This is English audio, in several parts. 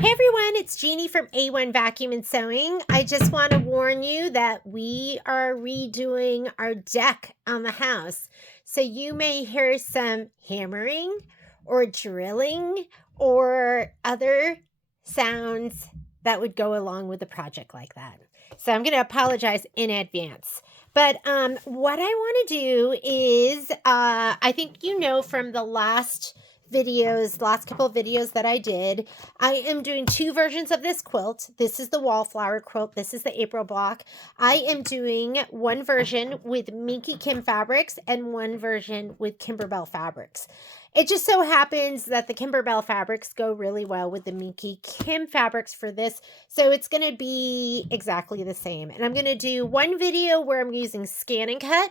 Hey everyone, it's Jeannie from A1 Vacuum and Sewing. I just want to warn you that we are redoing our deck on the house. So you may hear some hammering or drilling or other sounds that would go along with a project like that. So I'm going to apologize in advance. But what I want to do is, I think you know from the last couple of videos that I did, I am doing two versions of this quilt. This is the Wallflower quilt. This is the April block. I am doing one version with Minky Kim fabrics and one version with Kimberbell fabrics. It just so happens that the Kimberbell fabrics go really well with the Minky Kim fabrics for this. So it's going to be exactly the same. And I'm going to do one video where I'm using scan and cut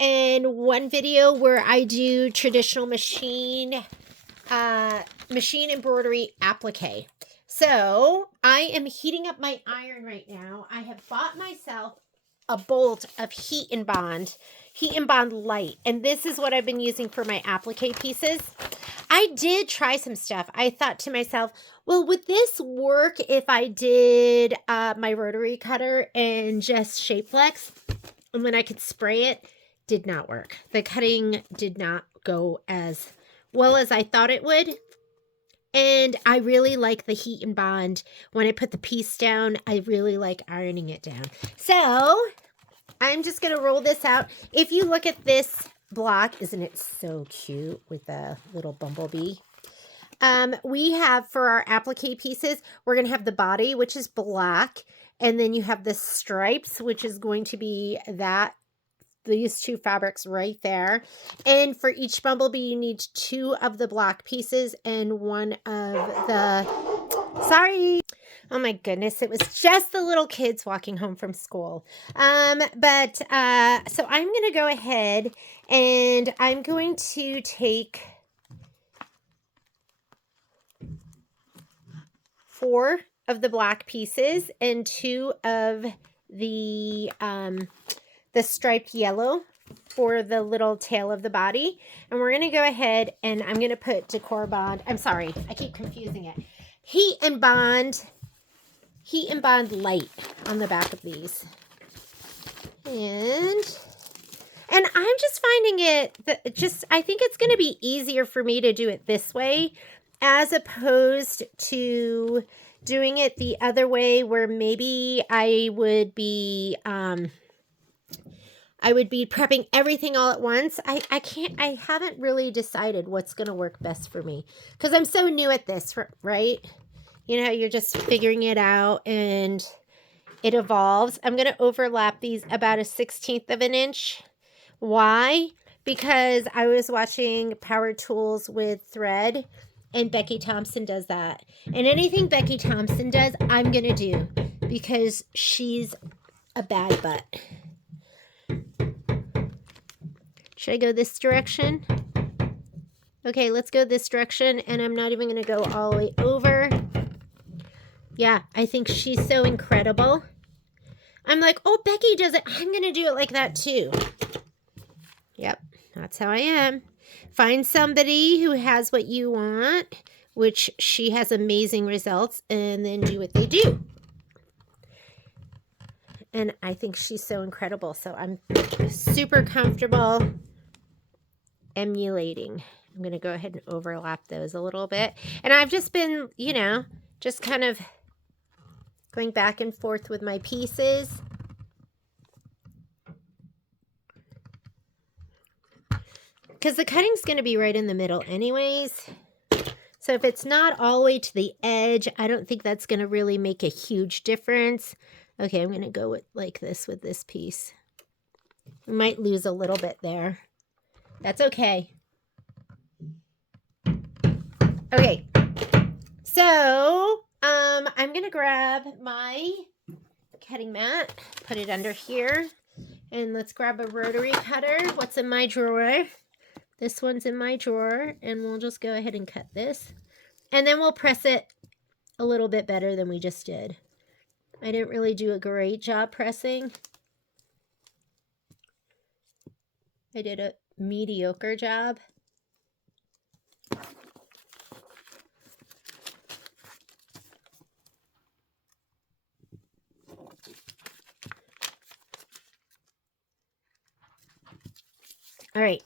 and one video where I do traditional machine embroidery applique. So I am heating up my iron right now. I have bought myself a bolt of heat and bond light, and this is what I've been using for my applique pieces. I did try some stuff. I thought to myself, well, would this work if I did my rotary cutter and just shape flex, and when I could spray it? Did not work. The cutting did not go as well as I thought it would. And I really like the heat and bond. When I put the piece down, I really like ironing it down. So I'm just going to roll this out. If you look at this block, isn't it so cute with the little bumblebee? We have for our applique pieces, we're going to have the body, which is black. And then you have the stripes, which is going to be these two fabrics right there. And for each bumblebee, you need two of the black pieces and one of the, sorry. Oh my goodness, it was just the little kids walking home from school. So I'm going to go ahead and I'm going to take 4 of the black pieces and 2 of the striped yellow for the little tail of the body. And we're going to go ahead and I'm going to put decor bond. I'm sorry, I keep confusing it. Heat and bond light on the back of these. And I'm just finding it I think it's going to be easier for me to do it this way as opposed to doing it the other way where maybe I would be prepping everything all at once. I haven't really decided what's going to work best for me because I'm so new at this, right? You know, you're just figuring it out and it evolves. I'm going to overlap these about 1/16 of an inch. Why? Because I was watching Power Tools with Thread and Becky Thompson does that. And anything Becky Thompson does, I'm going to do because she's a bad butt. Should I go this direction? Okay, let's go this direction, and I'm not even going to go all the way over. Yeah, I think she's so incredible. I'm like, oh, Becky does it. I'm going to do it like that too. Yep, that's how I am. Find somebody who has what you want, which she has amazing results, and then do what they do. And I think she's so incredible, so I'm super comfortable emulating. I'm going to go ahead and overlap those a little bit. And I've just been, you know, just kind of going back and forth with my pieces. Because the cutting's going to be right in the middle anyways. So if it's not all the way to the edge, I don't think that's going to really make a huge difference. Okay, I'm going to go with like this with this piece. We might lose a little bit there. That's okay. Okay, so I'm going to grab my cutting mat, put it under here, and let's grab a rotary cutter. What's in my drawer? This one's in my drawer, and we'll just go ahead and cut this. And then we'll press it a little bit better than we just did. I didn't really do a great job pressing. I did a mediocre job. All right.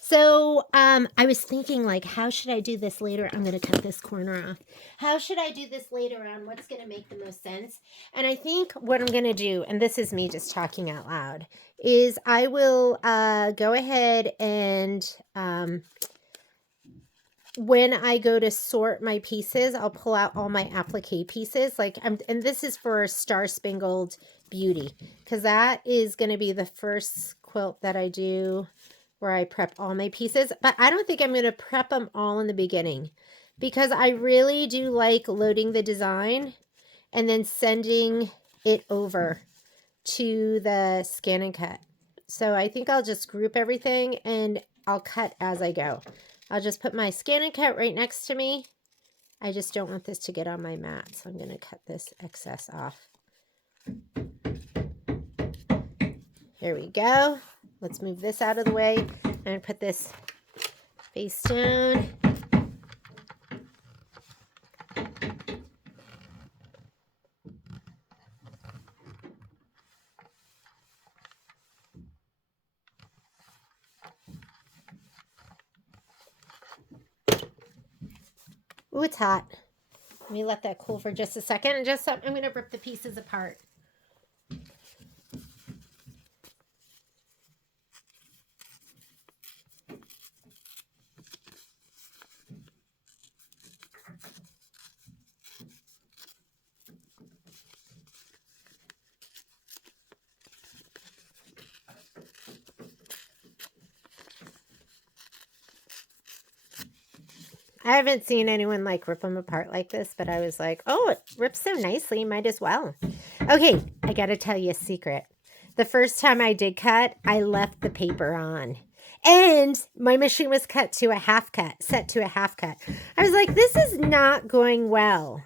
So I was thinking, like, how should I do this later? I'm going to cut this corner off. How should I do this later on? What's going to make the most sense? And I think what I'm going to do, and this is me just talking out loud, is I will go ahead and when I go to sort my pieces, I'll pull out all my applique pieces. Like, and this is for Star Spangled Beauty, because that is going to be the first quilt that I do where I prep all my pieces. But I don't think I'm going to prep them all in the beginning, because I really do like loading the design and then sending it over to the scan and cut. So I think I'll just group everything and I'll cut as I go. I'll just put my scan and cut right next to me. I just don't want this to get on my mat, so I'm going to cut this excess off. There we go. Let's move this out of the way and put this face down. Ooh, it's hot. Let me let that cool for just a second. And I'm going to rip the pieces apart. I haven't seen anyone like rip them apart like this, but I was like, oh, it rips so nicely, might as well. Okay, I got to tell you a secret. The first time I did cut, I left the paper on. And my machine was set to a half cut. I was like, this is not going well.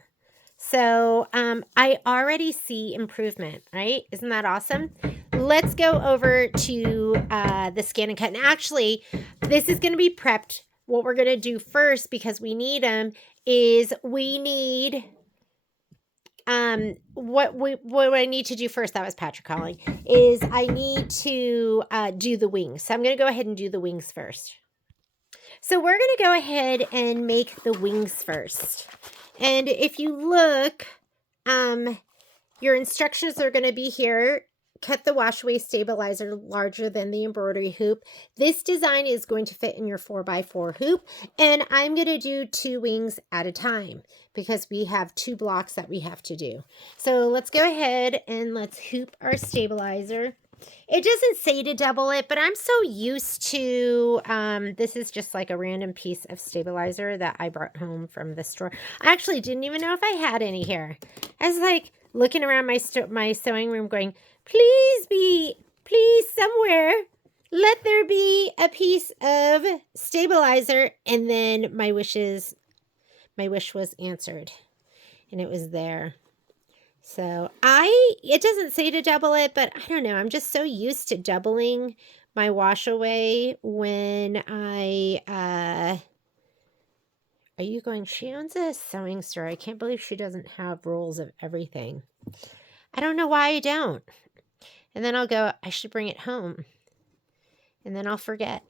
So I already see improvement, right? Isn't that awesome? Let's go over to the scan and cut. And actually, this is going to be prepped. What we're going to do first, because we need them, is we need what I need to do first, that was Patrick calling, is I need to do the wings. So I'm going to go ahead and do the wings first. So we're going to go ahead and make the wings first. And if you look, your instructions are going to be here. Cut the washaway stabilizer larger than the embroidery hoop. This design is going to fit in your 4x4 hoop, and I'm going to do 2 wings at a time because we have 2 blocks that we have to do. So let's go ahead and let's hoop our stabilizer. It doesn't say to double it, but I'm so used to, this is just like a random piece of stabilizer that I brought home from the store. I actually didn't even know if I had any here. I was like looking around my sewing room going, please somewhere, let there be a piece of stabilizer. And then my wish was answered and it was there. So it doesn't say to double it, but I don't know. I'm just so used to doubling my wash away when are you going, she owns a sewing store. I can't believe she doesn't have rolls of everything. I don't know why I don't. And then I'll go, I should bring it home. And then I'll forget.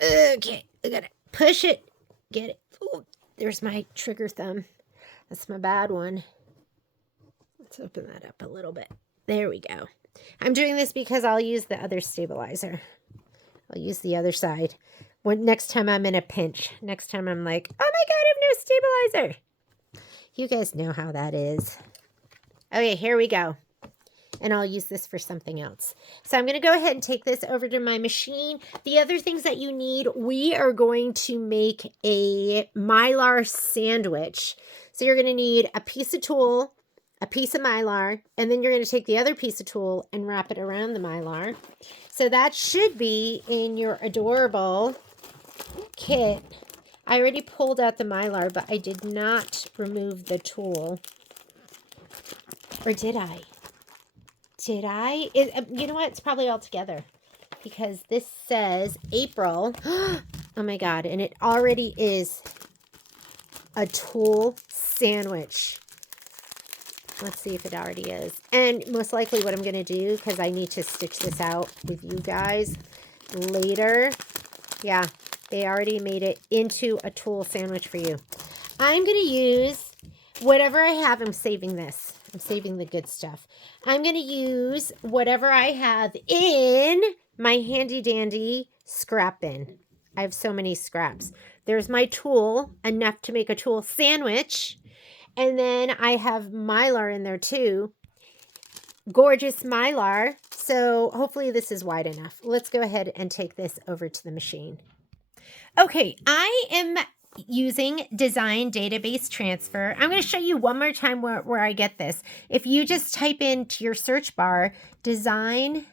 Okay, I gotta push it. Get it. Ooh, there's my trigger thumb. That's my bad one. Let's open that up a little bit. There we go. I'm doing this because I'll use the other stabilizer. I'll use the other side. Next time I'm in a pinch. Next time I'm like, oh my God, I have no stabilizer. You guys know how that is. Okay, here we go. And I'll use this for something else. So I'm going to go ahead and take this over to my machine. The other things that you need, we are going to make a Mylar sandwich. So you're going to need a piece of tulle, a piece of Mylar, and then you're going to take the other piece of tulle and wrap it around the Mylar. So that should be in your adorable kit. I already pulled out the Mylar, but I did not remove the tulle. Or did I? Did I? You know what? It's probably all together because this says April. Oh my God. And it already is a tulle sandwich. Let's see if it already is. And most likely what I'm going to do, because I need to stitch this out with you guys later. Yeah, they already made it into a tulle sandwich for you. I'm going to use whatever I have. I'm saving this. I'm saving the good stuff. I'm going to use whatever I have in my handy dandy scrap bin. I have so many scraps. There's my tulle, enough to make a tulle sandwich. And then I have Mylar in there too. Gorgeous Mylar. So hopefully this is wide enough. Let's go ahead and take this over to the machine. Okay, I am using Design Database Transfer. I'm going to show you one more time where I get this. If you just type into your search bar, Design,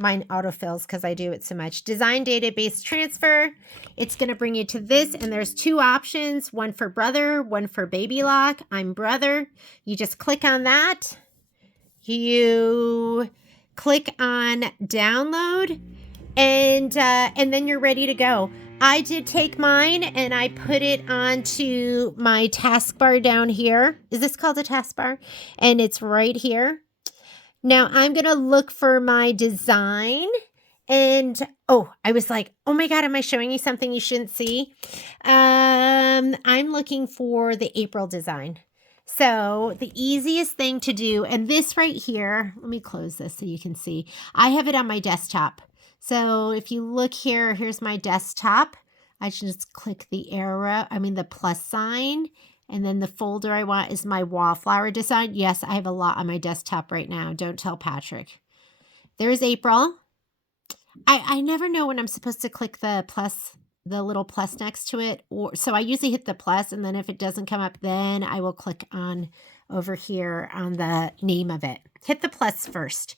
mine autofills because I do it so much, Design Database Transfer, it's going to bring you to this, and there's two options, one for brother, one for baby lock. I'm brother. You just click on that. You click on download, and then you're ready to go. I did take mine and I put it onto my taskbar down here. Is this called a taskbar? And it's right here. Now I'm going to look for my design, and oh, I was like, oh my God, am I showing you something you shouldn't see? I'm looking for the April design. So the easiest thing to do, and this right here, let me close this so you can see. I have it on my desktop. So if you look here, here's my desktop. I should just click the arrow, the plus sign, and then the folder I want is my Wallflower design. Yes, I have a lot on my desktop right now. Don't tell Patrick. There's April. I never know when I'm supposed to click the plus, the little plus next to it. So I usually hit the plus, and then if it doesn't come up, then I will click on over here on the name of it. Hit the plus first.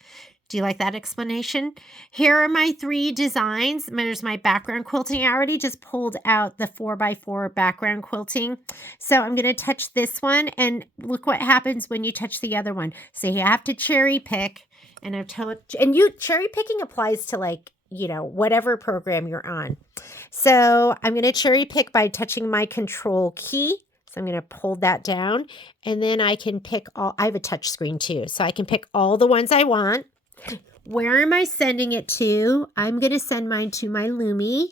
Do you like that explanation? Here are my three designs. There's my background quilting. I already just pulled out the 4x4 background quilting. So I'm going to touch this one, and look what happens when you touch the other one. So you have to cherry pick, and cherry picking applies to whatever program you're on. So I'm going to cherry pick by touching my control key. So I'm going to pull that down, and then I can pick I have a touch screen too. So I can pick all the ones I want. Where am I sending it to? I'm going to send mine to my Lumi.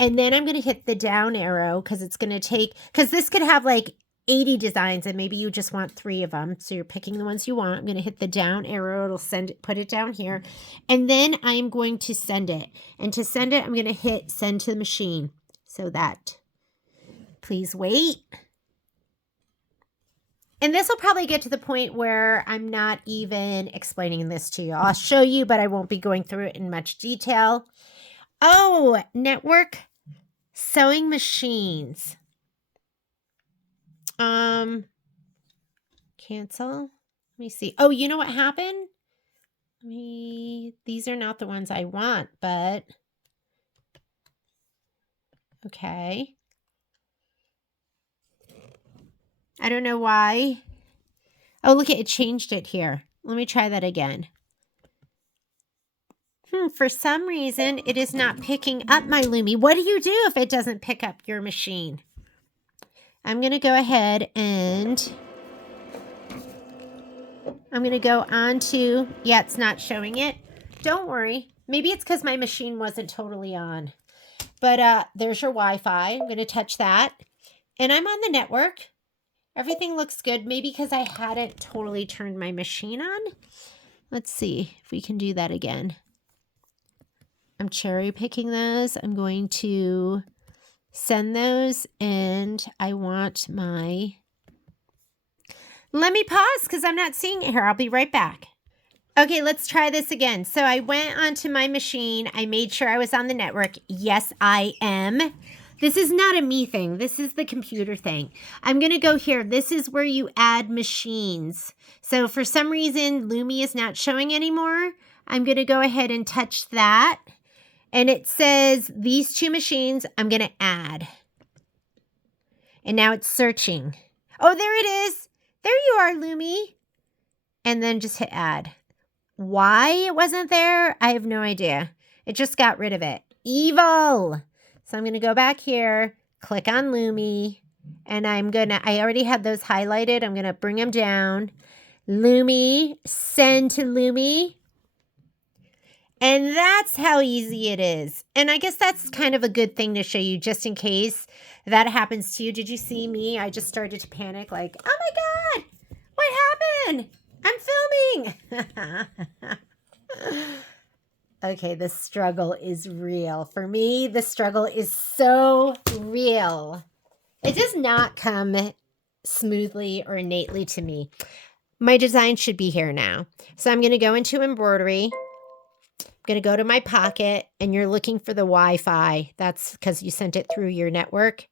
And then I'm going to hit the down arrow because it's going to take, because this could have 80 designs and maybe you just want 3 of them. So you're picking the ones you want. I'm going to hit the down arrow. It'll put it down here. And then I'm going to send it. And to send it, I'm going to hit send to the machine. So that, please wait. And this will probably get to the point where I'm not even explaining this to you. I'll show you, but I won't be going through it in much detail. Oh, network sewing machines. Cancel. Let me see. Oh, you know what happened? These are not the ones I want, but okay. I don't know why. Oh, look, it changed it here. Let me try that again. For some reason, it is not picking up my Lumi. What do you do if it doesn't pick up your machine? I'm going to go ahead and I'm going to go on to, yeah, it's not showing it. Don't worry. Maybe it's because my machine wasn't totally on. But there's your Wi-Fi. I'm going to touch that. And I'm on the network. Everything looks good. Maybe because I hadn't totally turned my machine on. Let's see if we can do that again. I'm cherry picking those. I'm going to send those, and I want my... Let me pause because I'm not seeing it here. I'll be right back. Okay, let's try this again. So I went onto my machine. I made sure I was on the network. Yes, I am. This is not a me thing. This is the computer thing. I'm going to go here. This is where you add machines. So for some reason, Lumi is not showing anymore. I'm going to go ahead and touch that. And it says these 2 machines I'm going to add. And now it's searching. Oh, there it is. There you are, Lumi. And then just hit add. Why it wasn't there, I have no idea. It just got rid of it. Evil. So I'm going to go back here, click on Lumi, And I already had those highlighted. I'm going to bring them down. Lumi, send to Lumi. And that's how easy it is. And I guess that's kind of a good thing to show you just in case that happens to you. Did you see me? I just started to panic like, oh my God, what happened? I'm filming. Okay, the struggle is real. For me, the struggle is so real. It does not come smoothly or innately to me. My design should be here now. So I'm going to go into embroidery. I'm going to go to my pocket, and you're looking for the Wi-Fi. That's because you sent it through your network.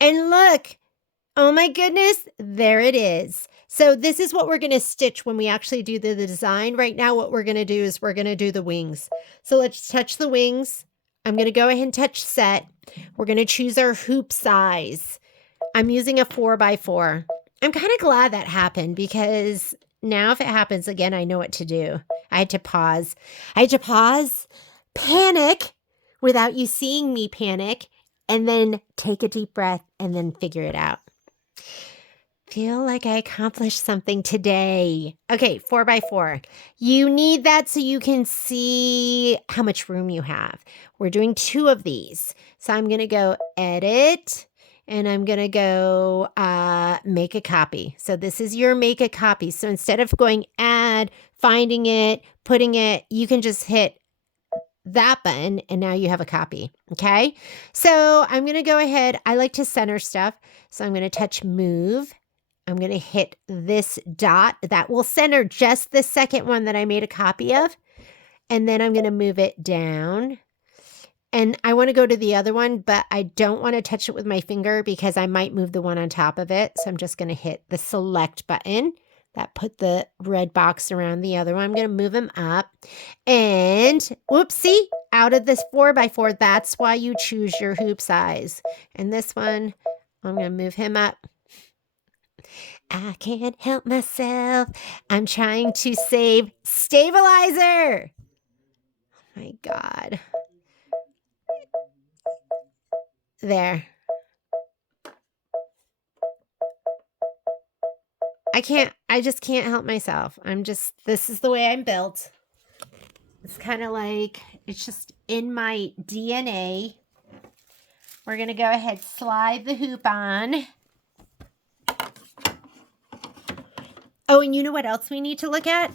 And look, oh my goodness, there it is. So this is what we're going to stitch when we actually do the design. Right now, what we're going to do is we're going to do the wings. So let's touch the wings. I'm going to go ahead and touch set. We're going to choose our hoop size. I'm using a 4x4. I'm kind of glad that happened because now if it happens again, I know what to do. I had to pause. Panic without you seeing me panic, and then take a deep breath and then figure it out. Feel like I accomplished something today. Okay, 4x4. You need that so you can see how much room you have. We're doing 2 of these. So I'm going to go edit. And I'm going to go make a copy. So this is your make a copy. So instead of going add, finding it, putting it, you can just hit that button and now you have a copy. Okay. So I'm going to go ahead. I like to center stuff. So I'm going to touch move. I'm going to hit this dot that will center just the second one that I made a copy of. And then I'm going to move it down. And I want to go to the other one, but I don't want to touch it with my finger because I might move the one on top of it. So I'm just going to hit the select button that put the red box around the other one. I'm going to move them up and whoopsie, out of this 4x4. That's why you choose your hoop size. And this one, I'm going to move him up. I can't help myself. I'm trying to save stabilizer. Oh my God. There. I just can't help myself. This is the way I'm built. It's kind of like, it's just in my DNA. We're going to go ahead, slide the hoop on. Oh, and you know what else we need to look at?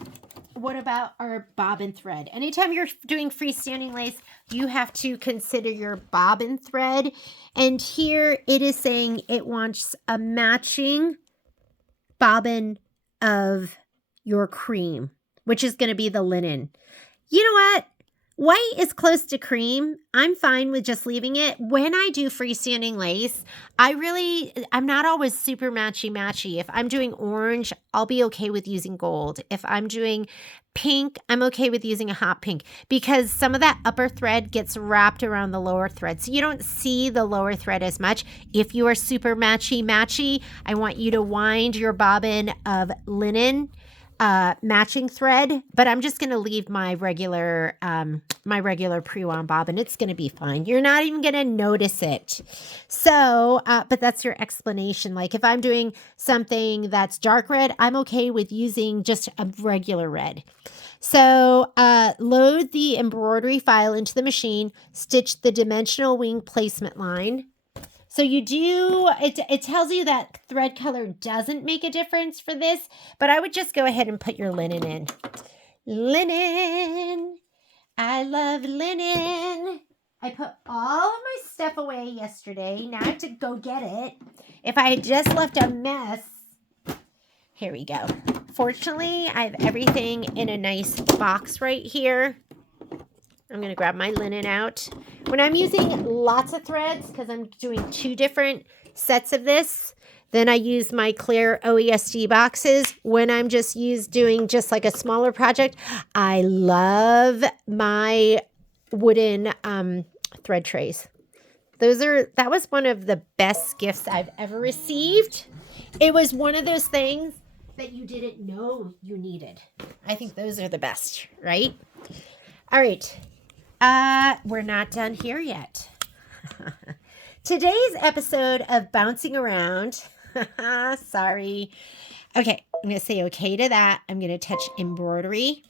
What about our bobbin thread? Anytime you're doing freestanding lace, you have to consider your bobbin thread. And here it is saying it wants a matching bobbin of your cream, which is going to be the linen. You know what? White is close to cream. I'm fine with just leaving it. When I do freestanding lace, I'm not always super matchy-matchy. If I'm doing orange, I'll be okay with using gold. If I'm doing pink, I'm okay with using a hot pink because some of that upper thread gets wrapped around the lower thread. So you don't see the lower thread as much. If you are super matchy-matchy, I want you to wind your bobbin of linen matching thread, but I'm just going to leave my regular pre-wound bobbin. It's going to be fine. You're not even going to notice it. So, but that's your explanation. Like if I'm doing something that's dark red, I'm okay with using just a regular red. So, load the embroidery file into the machine, stitch the dimensional wing placement line. So it tells you that thread color doesn't make a difference for this, but I would just go ahead and put your linen in. Linen. I love linen. I put all of my stuff away yesterday. Now I have to go get it. If I had just left a mess, here we go. Fortunately, I have everything in a nice box right here. I'm going to grab my linen out. When I'm using lots of threads, because I'm doing 2 different sets of this, then I use my clear OESD boxes. When I'm just doing just like a smaller project, I love my wooden thread trays. That was one of the best gifts I've ever received. It was one of those things that you didn't know you needed. I think those are the best, right? All right. We're not done here yet. Today's episode of Bouncing Around, sorry. Okay, I'm going to say okay to that. I'm going to touch embroidery.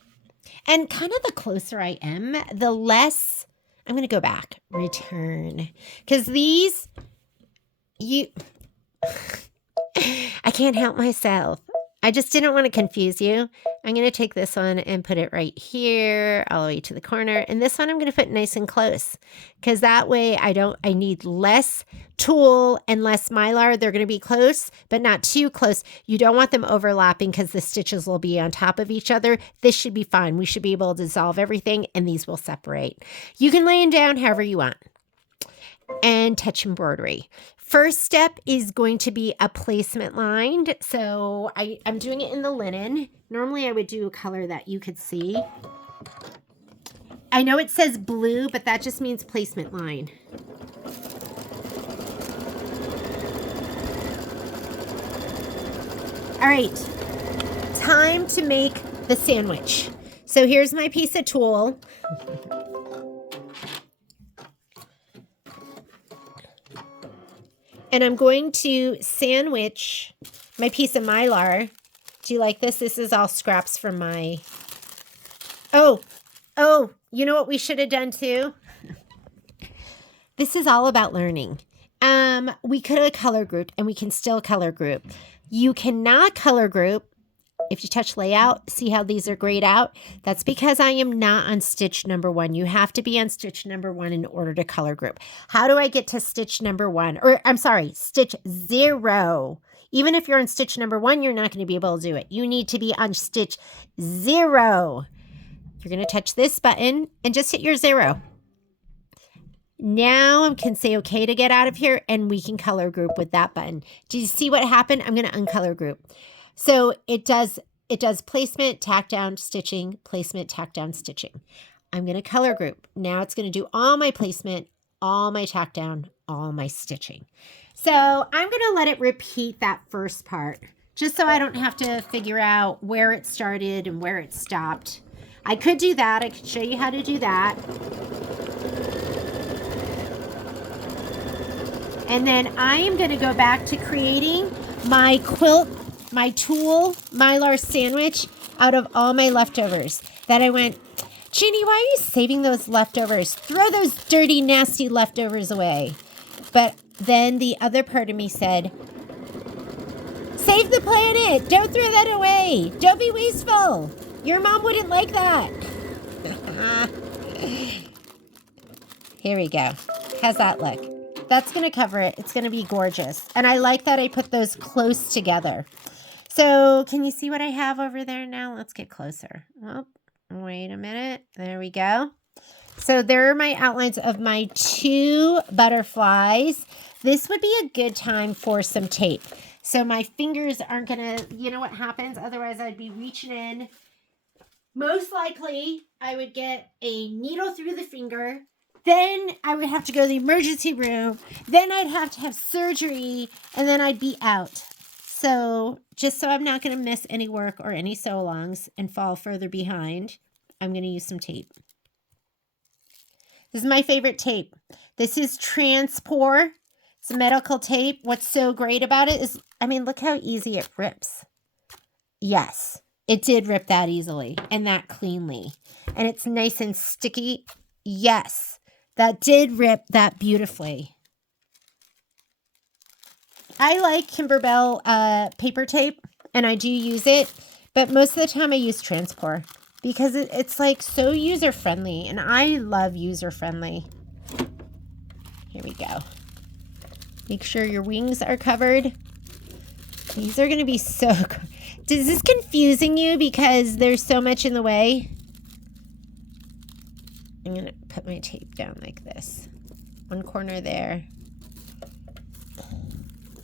And kind of the closer I am, the less, I'm going to go back, return. Because these, I can't help myself. I just didn't want to confuse you. I'm going to take this one and put it right here, all the way to the corner. And this one I'm going to put nice and close. Because that way I need less tulle and less mylar. They're going to be close, but not too close. You don't want them overlapping because the stitches will be on top of each other. This should be fine. We should be able to dissolve everything and these will separate. You can lay them down however you want. And touch embroidery. First step is going to be a placement line. So I'm doing it in the linen. Normally I would do a color that you could see. I know it says blue, but that just means placement line. All right, time to make the sandwich. So here's my piece of tulle. And I'm going to sandwich my piece of mylar. Do you like this? This is all scraps from my... Oh, you know what we should have done too? This is all about learning. We could have color grouped and we can still color group. You cannot color group. If you touch layout, see how these are grayed out? That's because I am not on stitch number 1. You have to be on stitch number 1 in order to color group. How do I get to stitch number 1? Or I'm sorry, stitch 0. Even if you're on stitch number 1, you're not going to be able to do it. You need to be on stitch 0. You're going to touch this button and just hit your 0. Now I can say okay to get out of here and we can color group with that button. Do you see what happened? I'm going to uncolor group. So it does placement, tack down, stitching, placement, tack down, stitching. I'm going to color group. Now it's going to do all my placement, all my tack down, all my stitching. So I'm going to let it repeat that first part, just so I don't have to figure out where it started and where it stopped. I could do that. I could show you how to do that. And then I am going to go back to creating my quilt, my tulle mylar sandwich out of all my leftovers that I went, Jeannie, why are you saving those leftovers? Throw those dirty, nasty leftovers away. But then the other part of me said, save the planet. Don't throw that away. Don't be wasteful. Your mom wouldn't like that. Here we go. How's that look? That's going to cover it. It's going to be gorgeous. And I like that I put those close together. So can you see what I have over there now? Let's get closer. Oh, wait a minute. There we go. So there are my outlines of my 2 butterflies. This would be a good time for some tape. So my fingers aren't going to, you know what happens? Otherwise I'd be reaching in. Most likely I would get a needle through the finger. Then I would have to go to the emergency room. Then I'd have to have surgery and then I'd be out. So just so I'm not going to miss any work or any sew-alongs and fall further behind, I'm going to use some tape. This is my favorite tape. This is Transport. It's medical tape. What's so great about it is, I mean, look how easy it rips. Yes, it did rip that easily and that cleanly. And it's nice and sticky. Yes, that did rip that beautifully. I like Kimberbell paper tape, and I do use it, but most of the time I use Transport because it's like so user-friendly, and I love user-friendly. Here we go. Make sure your wings are covered. These are going to be so good. Is this confusing you because there's so much in the way? I'm going to put my tape down like this. One corner there.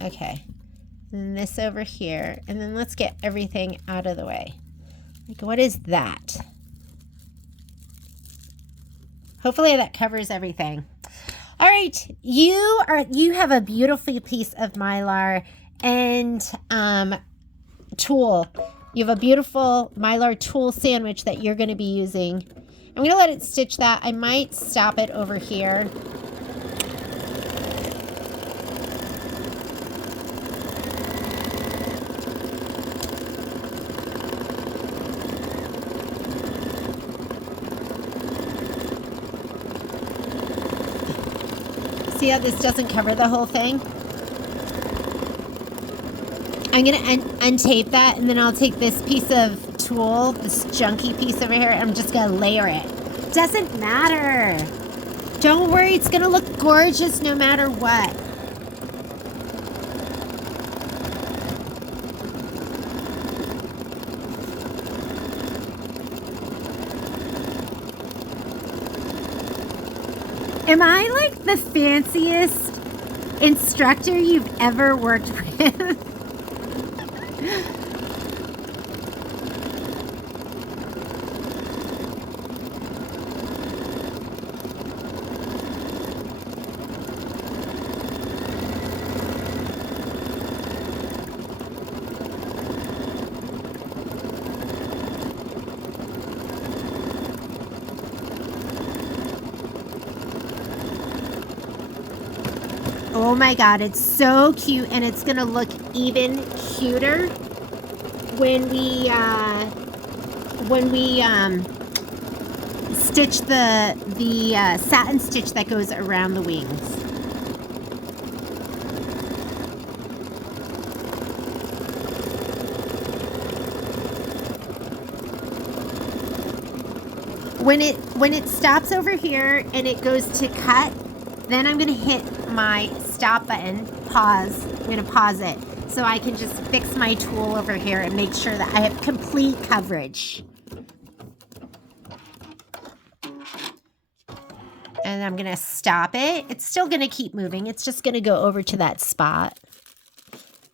Okay, and this over here, and then let's get everything out of the way. Like, what is that? Hopefully that covers everything. All right, you have a beautiful piece of mylar and tulle. You have a beautiful mylar tulle sandwich that you're going to be using. I'm going to let it stitch that. I might stop it over here. See how this doesn't cover the whole thing? I'm going to untape that, and then I'll take this piece of tulle, this junky piece over here, and I'm just going to layer it. Doesn't matter. Don't worry, it's going to look gorgeous no matter what. Am I like the fanciest instructor you've ever worked with? Oh my God, it's so cute, and it's gonna look even cuter when we stitch the satin stitch that goes around the wings. When it stops over here and it goes to cut, then I'm gonna hit my stop button, pause. I'm gonna pause it so I can just fix my tool over here and make sure that I have complete coverage. And I'm gonna stop it. It's still gonna keep moving. It's just gonna go over to that spot.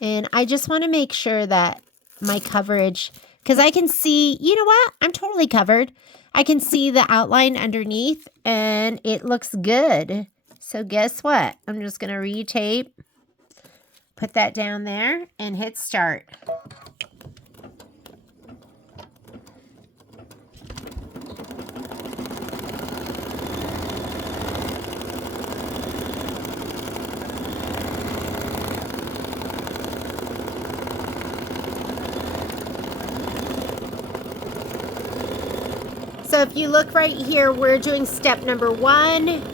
And I just wanna make sure that my coverage, because I can see, you know what? I'm totally covered. I can see the outline underneath and it looks good. So guess what? I'm just going to retape, put that down there, and hit start. So if you look right here, we're doing step number 1.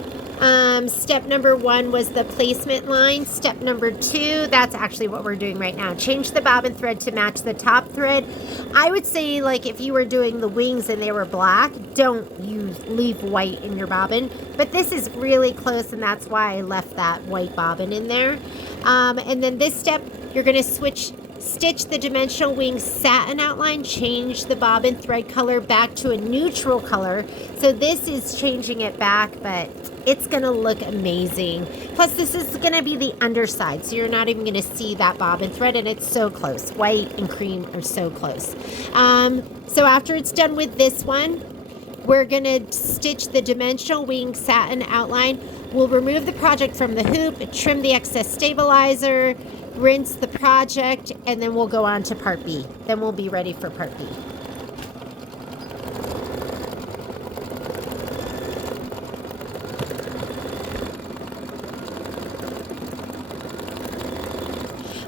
Step number 1 was the placement line. Step number 2, that's actually what we're doing right now. Change the bobbin thread to match the top thread. I would say, like, if you were doing the wings and they were black, don't leave white in your bobbin. But this is really close, and that's why I left that white bobbin in there. And then this step, you're going to stitch the dimensional wing satin outline, change the bobbin thread color back to a neutral color. So this is changing it back, but it's gonna look amazing. Plus this is gonna be the underside, so you're not even gonna see that bobbin thread, and it's so close. White and cream are so close. So after it's done with this one, we're gonna stitch the dimensional wing satin outline. We'll remove the project from the hoop, trim the excess stabilizer, rinse the project, and then we'll go on to part B. Then we'll be ready for part B.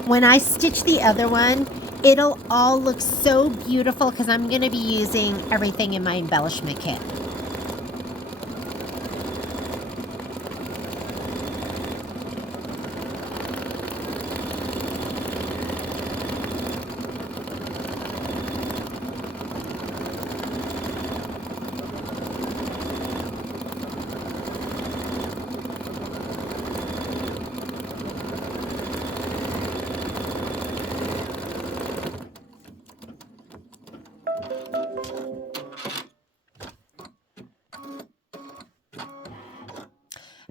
When I stitch the other one, it'll all look so beautiful because I'm going to be using everything in my embellishment kit.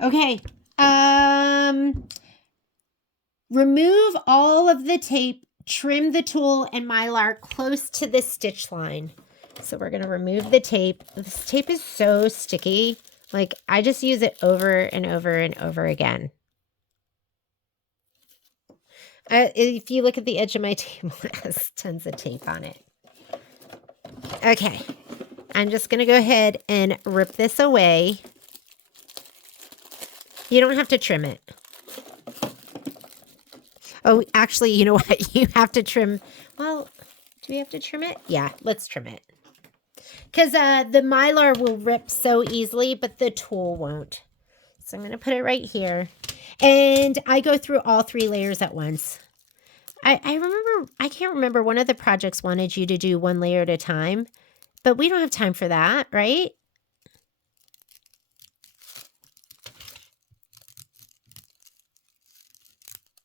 Okay, remove all of the tape, trim the tulle and mylar close to the stitch line. So we're going to remove the tape. This tape is so sticky. Like, I just use it over and over and over again. If you look at the edge of my table, it has tons of tape on it. Okay, I'm just going to go ahead and rip this away. You don't have to trim it. Oh, actually, you know what? You have to trim. Well, do we have to trim it? Yeah, let's trim it. Because the mylar will rip so easily, but the tulle won't. So I'm going to put it right here. And I go through all 3 layers at once. I can't remember, one of the projects wanted you to do 1 layer at a time, but we don't have time for that, right?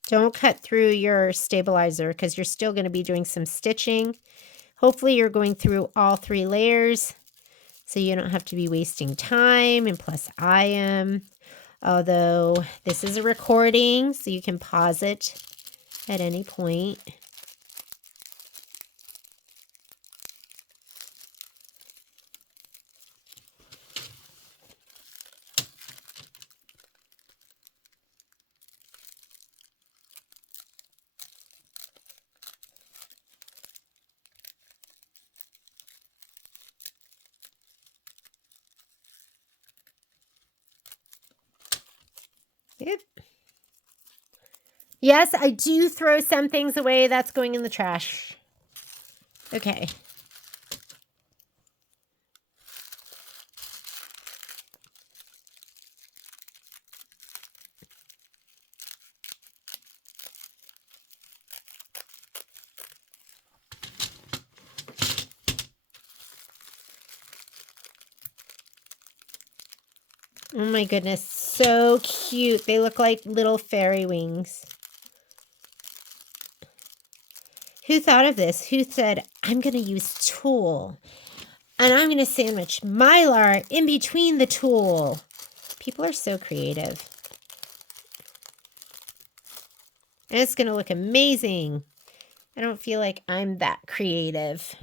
Don't cut through your stabilizer because you're still going to be doing some stitching. Hopefully you're going through all 3 layers so you don't have to be wasting time, and plus I am. Although this is a recording, so you can pause it at any point. Yep. Yes, I do throw some things away. That's going in the trash. Okay. Oh my goodness, so cute. They look like little fairy wings. Who thought of this? Who said, I'm going to use tulle and I'm going to sandwich Mylar in between the tulle? People are so creative. And it's going to look amazing. I don't feel like I'm that creative.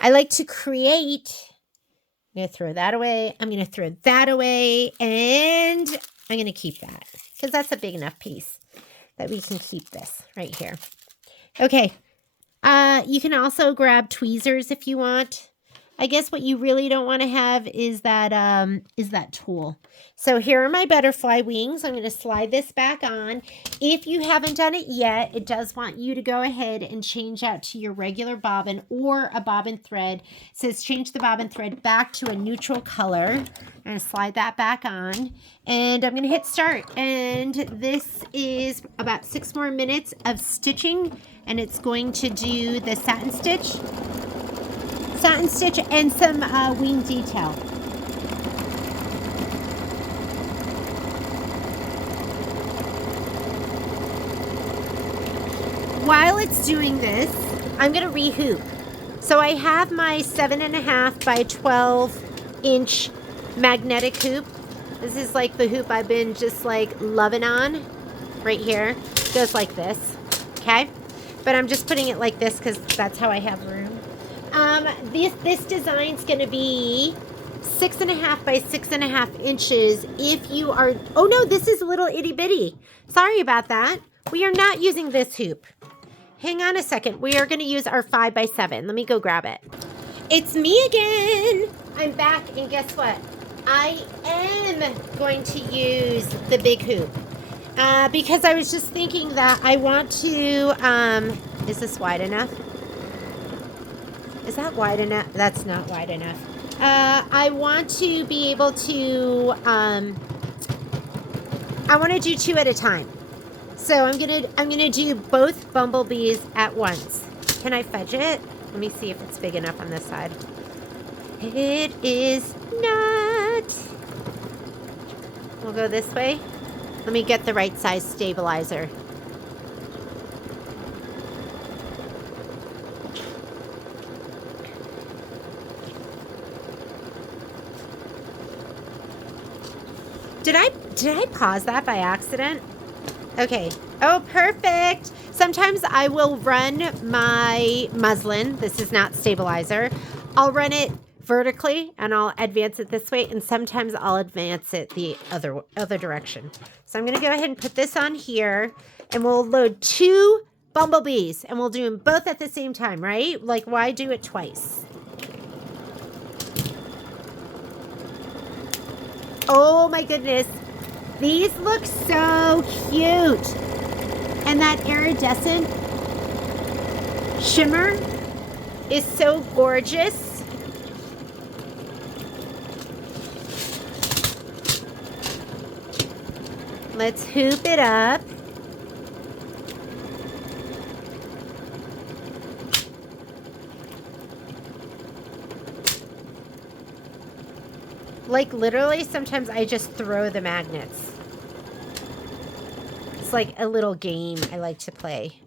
I like to create. I'm going to throw that away. I'm going to throw that away. And I'm going to keep that because that's a big enough piece that we can keep this right here. Okay. You can also grab tweezers if you want. I guess what you really don't want to have is that tulle. So here are my butterfly wings. I'm going to slide this back on. If you haven't done it yet, it does want you to go ahead and change out to your regular bobbin or a bobbin thread. It says change the bobbin thread back to a neutral color. I'm going to slide that back on and I'm going to hit start. And this is about 6 more minutes of stitching, and it's going to do the satin stitch and some wing detail. While it's doing this, I'm going to rehoop. So I have my 7.5 by 12 inch magnetic hoop. This is like the hoop I've been just like loving on right here. It goes like this, okay? But I'm just putting it like this because that's how I have room. This design's going to be 6.5 by 6.5 inches. If you are, oh no, this is a little itty bitty. Sorry about that. We are not using this hoop. Hang on a second. We are going to use our 5 by 7. Let me go grab it. It's me again. I'm back, and guess what? I am going to use the big hoop because I was just thinking that I want to. Is this wide enough? Is that wide enough? That's not wide enough. I want to be able to, I want to do 2 at a time. So I'm gonna do both bumblebees at once. Can I fudge it? Let me see if it's big enough on this side. It is not. We'll go this way. Let me get the right size stabilizer. Did I pause that by accident? Okay. Oh, perfect. Sometimes I will run my muslin. This is not stabilizer. I'll run it vertically and I'll advance it this way, and sometimes I'll advance it the other direction. So I'm going to go ahead and put this on here, and we'll load 2 bumblebees, and we'll do them both at the same time, right? Like, why do it twice? Oh my goodness. These look so cute. And that iridescent shimmer is so gorgeous. Let's hoop it up. Like literally, sometimes I just throw the magnets. It's like a little game I like to play.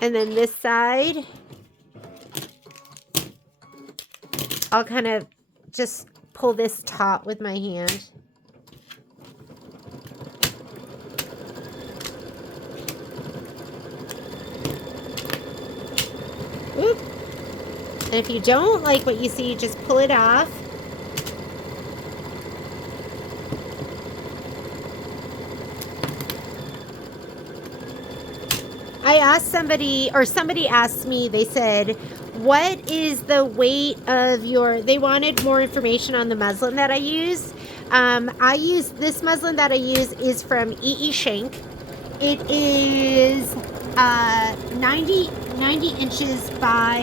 And then this side, I'll kind of just pull this taut with my hand. Oop. And if you don't like what you see, just pull it off. I asked somebody, or somebody asked me, they said, what is the weight of your, they wanted more information on the muslin that I use. I use, this muslin that I use is from E.E. Shank. It is 90 inches by,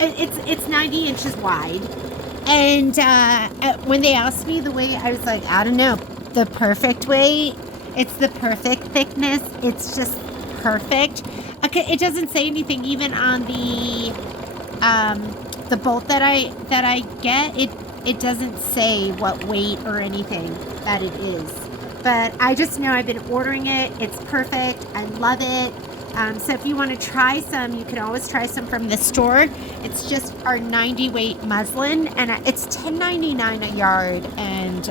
it's 90 inches wide. And when they asked me the weight, I was like, I don't know. The perfect weight. It's the perfect thickness. It's just perfect. Okay, it doesn't say anything even on the bolt that I get. It doesn't say what weight or anything that it is. But I just know I've been ordering it. It's perfect. I love it. So if you want to try some, you can always try some from the store. It's just our 90 weight muslin, and it's $10.99 a yard, and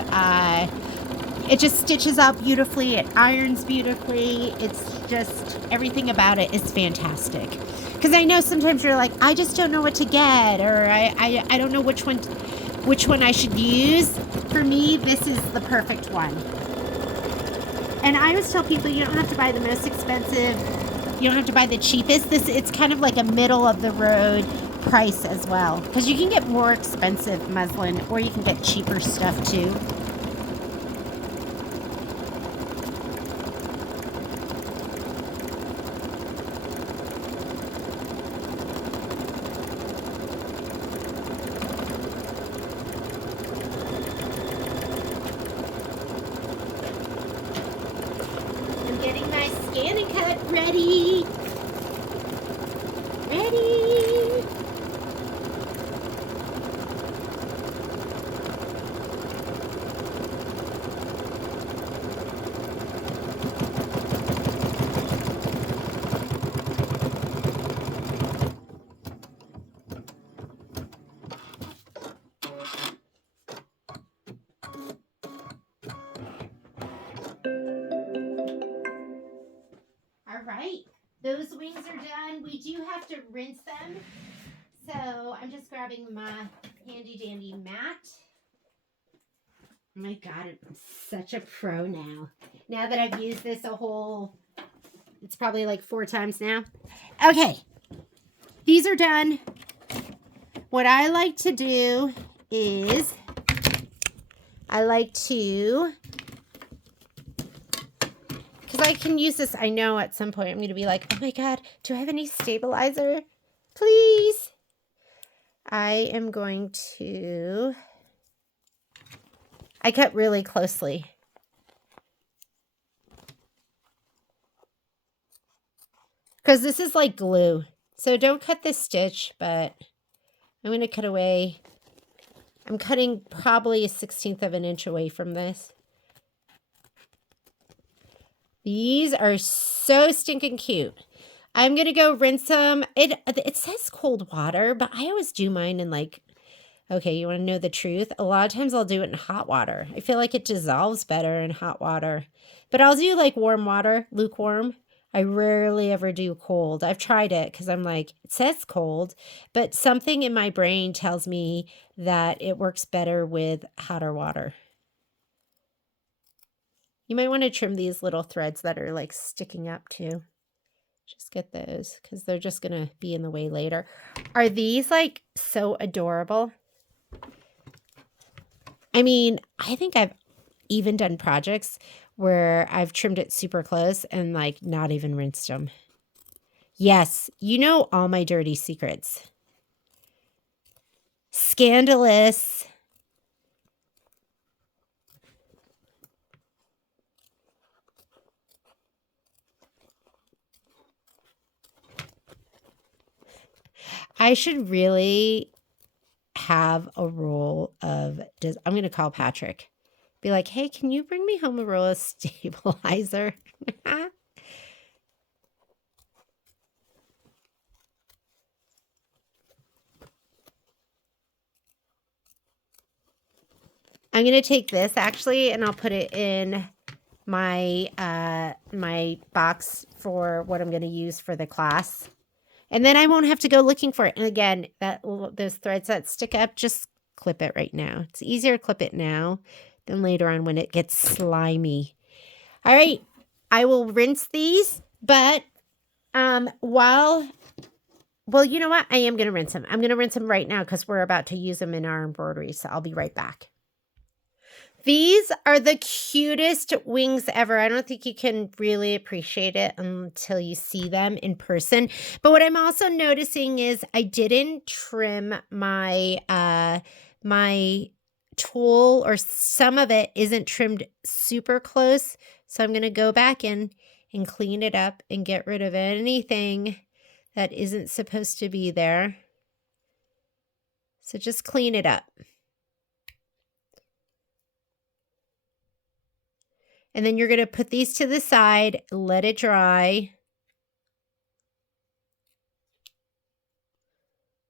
it just stitches out beautifully. It irons beautifully. It's just, everything about it is fantastic. Because I know sometimes you're like, I just don't know what to get, or I don't know which one I should use. For me, this is the perfect one. And I always tell people, you don't have to buy the most expensive. You don't have to buy the cheapest. It's kind of like a middle of the road price as well. Because you can get more expensive muslin, or you can get cheaper stuff too. I'm getting my scan and cut ready. All right, those wings are done. We do have to rinse them. So I'm just grabbing my handy dandy mat. Oh my God, I'm such a pro now. Now that I've used this it's probably like 4 times now. Okay, these are done. What I like to do is because I can use this, I know at some point I'm going to be like, oh my God, do I have any stabilizer? Please. I am going to, I cut really closely. Because this is like glue. So don't cut this stitch, but I'm going to cut away. I'm cutting probably 1/16 of an inch away from this. These are so stinking cute. I'm going to go rinse them. It says cold water, but I always do mine in like, okay, you want to know the truth? A lot of times I'll do it in hot water. I feel like it dissolves better in hot water. But I'll do like warm water, lukewarm. I rarely ever do cold. I've tried it because I'm like, it says cold, but something in my brain tells me that it works better with hotter water. You might want to trim these little threads that are like sticking up too. Just get those because they're just going to be in the way later. Are these like so adorable? I mean, I think I've even done projects where I've trimmed it super close and like not even rinsed them. Yes, you know all my dirty secrets. Scandalous. I should really have a roll of, I'm going to call Patrick. Be like, hey, can you bring me home a roll of stabilizer? I'm going to take this actually, and I'll put it in my my box for what I'm going to use for the class. And then I won't have to go looking for it. And again, those threads that stick up, just clip it right now. It's easier to clip it now than later on when it gets slimy. All right, I will rinse these, but well, you know what? I am going to rinse them. I'm going to rinse them right now because we're about to use them in our embroidery. So I'll be right back. These are the cutest wings ever. I don't think you can really appreciate it until you see them in person. But what I'm also noticing is I didn't trim my my tulle, or some of it isn't trimmed super close. So I'm going to go back in and clean it up and get rid of anything that isn't supposed to be there. So just clean it up. And then you're going to put these to the side, let it dry.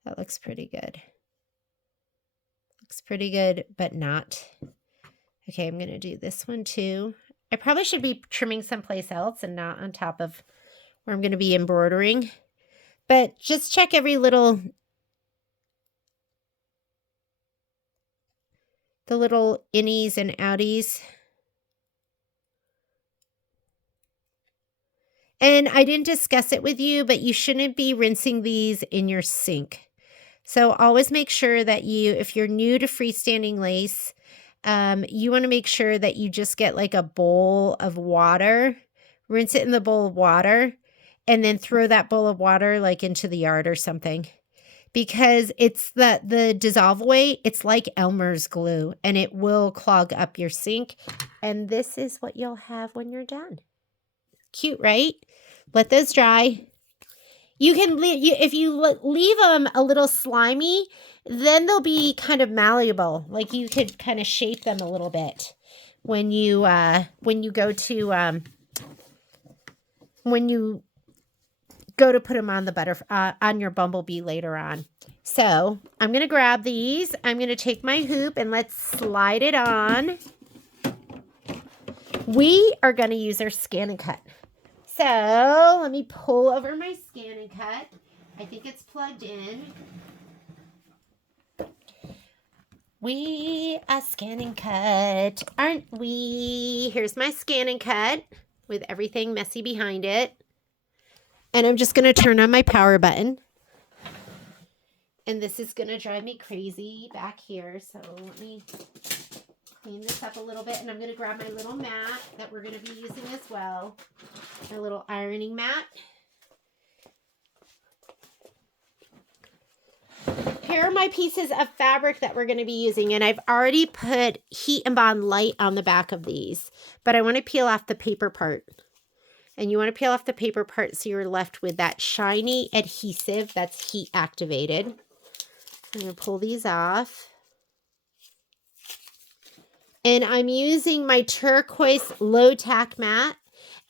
That looks pretty good. Looks pretty good, but not. Okay, I'm going to do this one too. I probably should be trimming someplace else and not on top of where I'm going to be embroidering. But just check every little, the little innies and outies. And I didn't discuss it with you, but you shouldn't be rinsing these in your sink. So always make sure that if you're new to freestanding lace, you want to make sure that you just get like a bowl of water, rinse it in the bowl of water, and then throw that bowl of water like into the yard or something. Because it's the dissolve away, it's like Elmer's glue, and it will clog up your sink. And this is what you'll have when you're done. Cute, right? Let those dry. You can if you leave them a little slimy, then they'll be kind of malleable. Like you could kind of shape them a little bit when you go to put them on the on your bumblebee later on. So I'm gonna grab these. I'm gonna take my hoop and let's slide it on. We are gonna use our scan and cut. So let me pull over my scan and cut. I think it's plugged in. We are scan and cut, aren't we? Here's my scan and cut with everything messy behind it. And I'm just going to turn on my power button. And this is going to drive me crazy back here. So let me clean this up a little bit, and I'm going to grab my little mat that we're going to be using as well. My little ironing mat. Here are my pieces of fabric that we're going to be using, and I've already put Heat and Bond Light on the back of these, but I want to peel off the paper part. And you want to peel off the paper part so you're left with that shiny adhesive that's heat activated. I'm going to pull these off. And I'm using my turquoise low tack mat.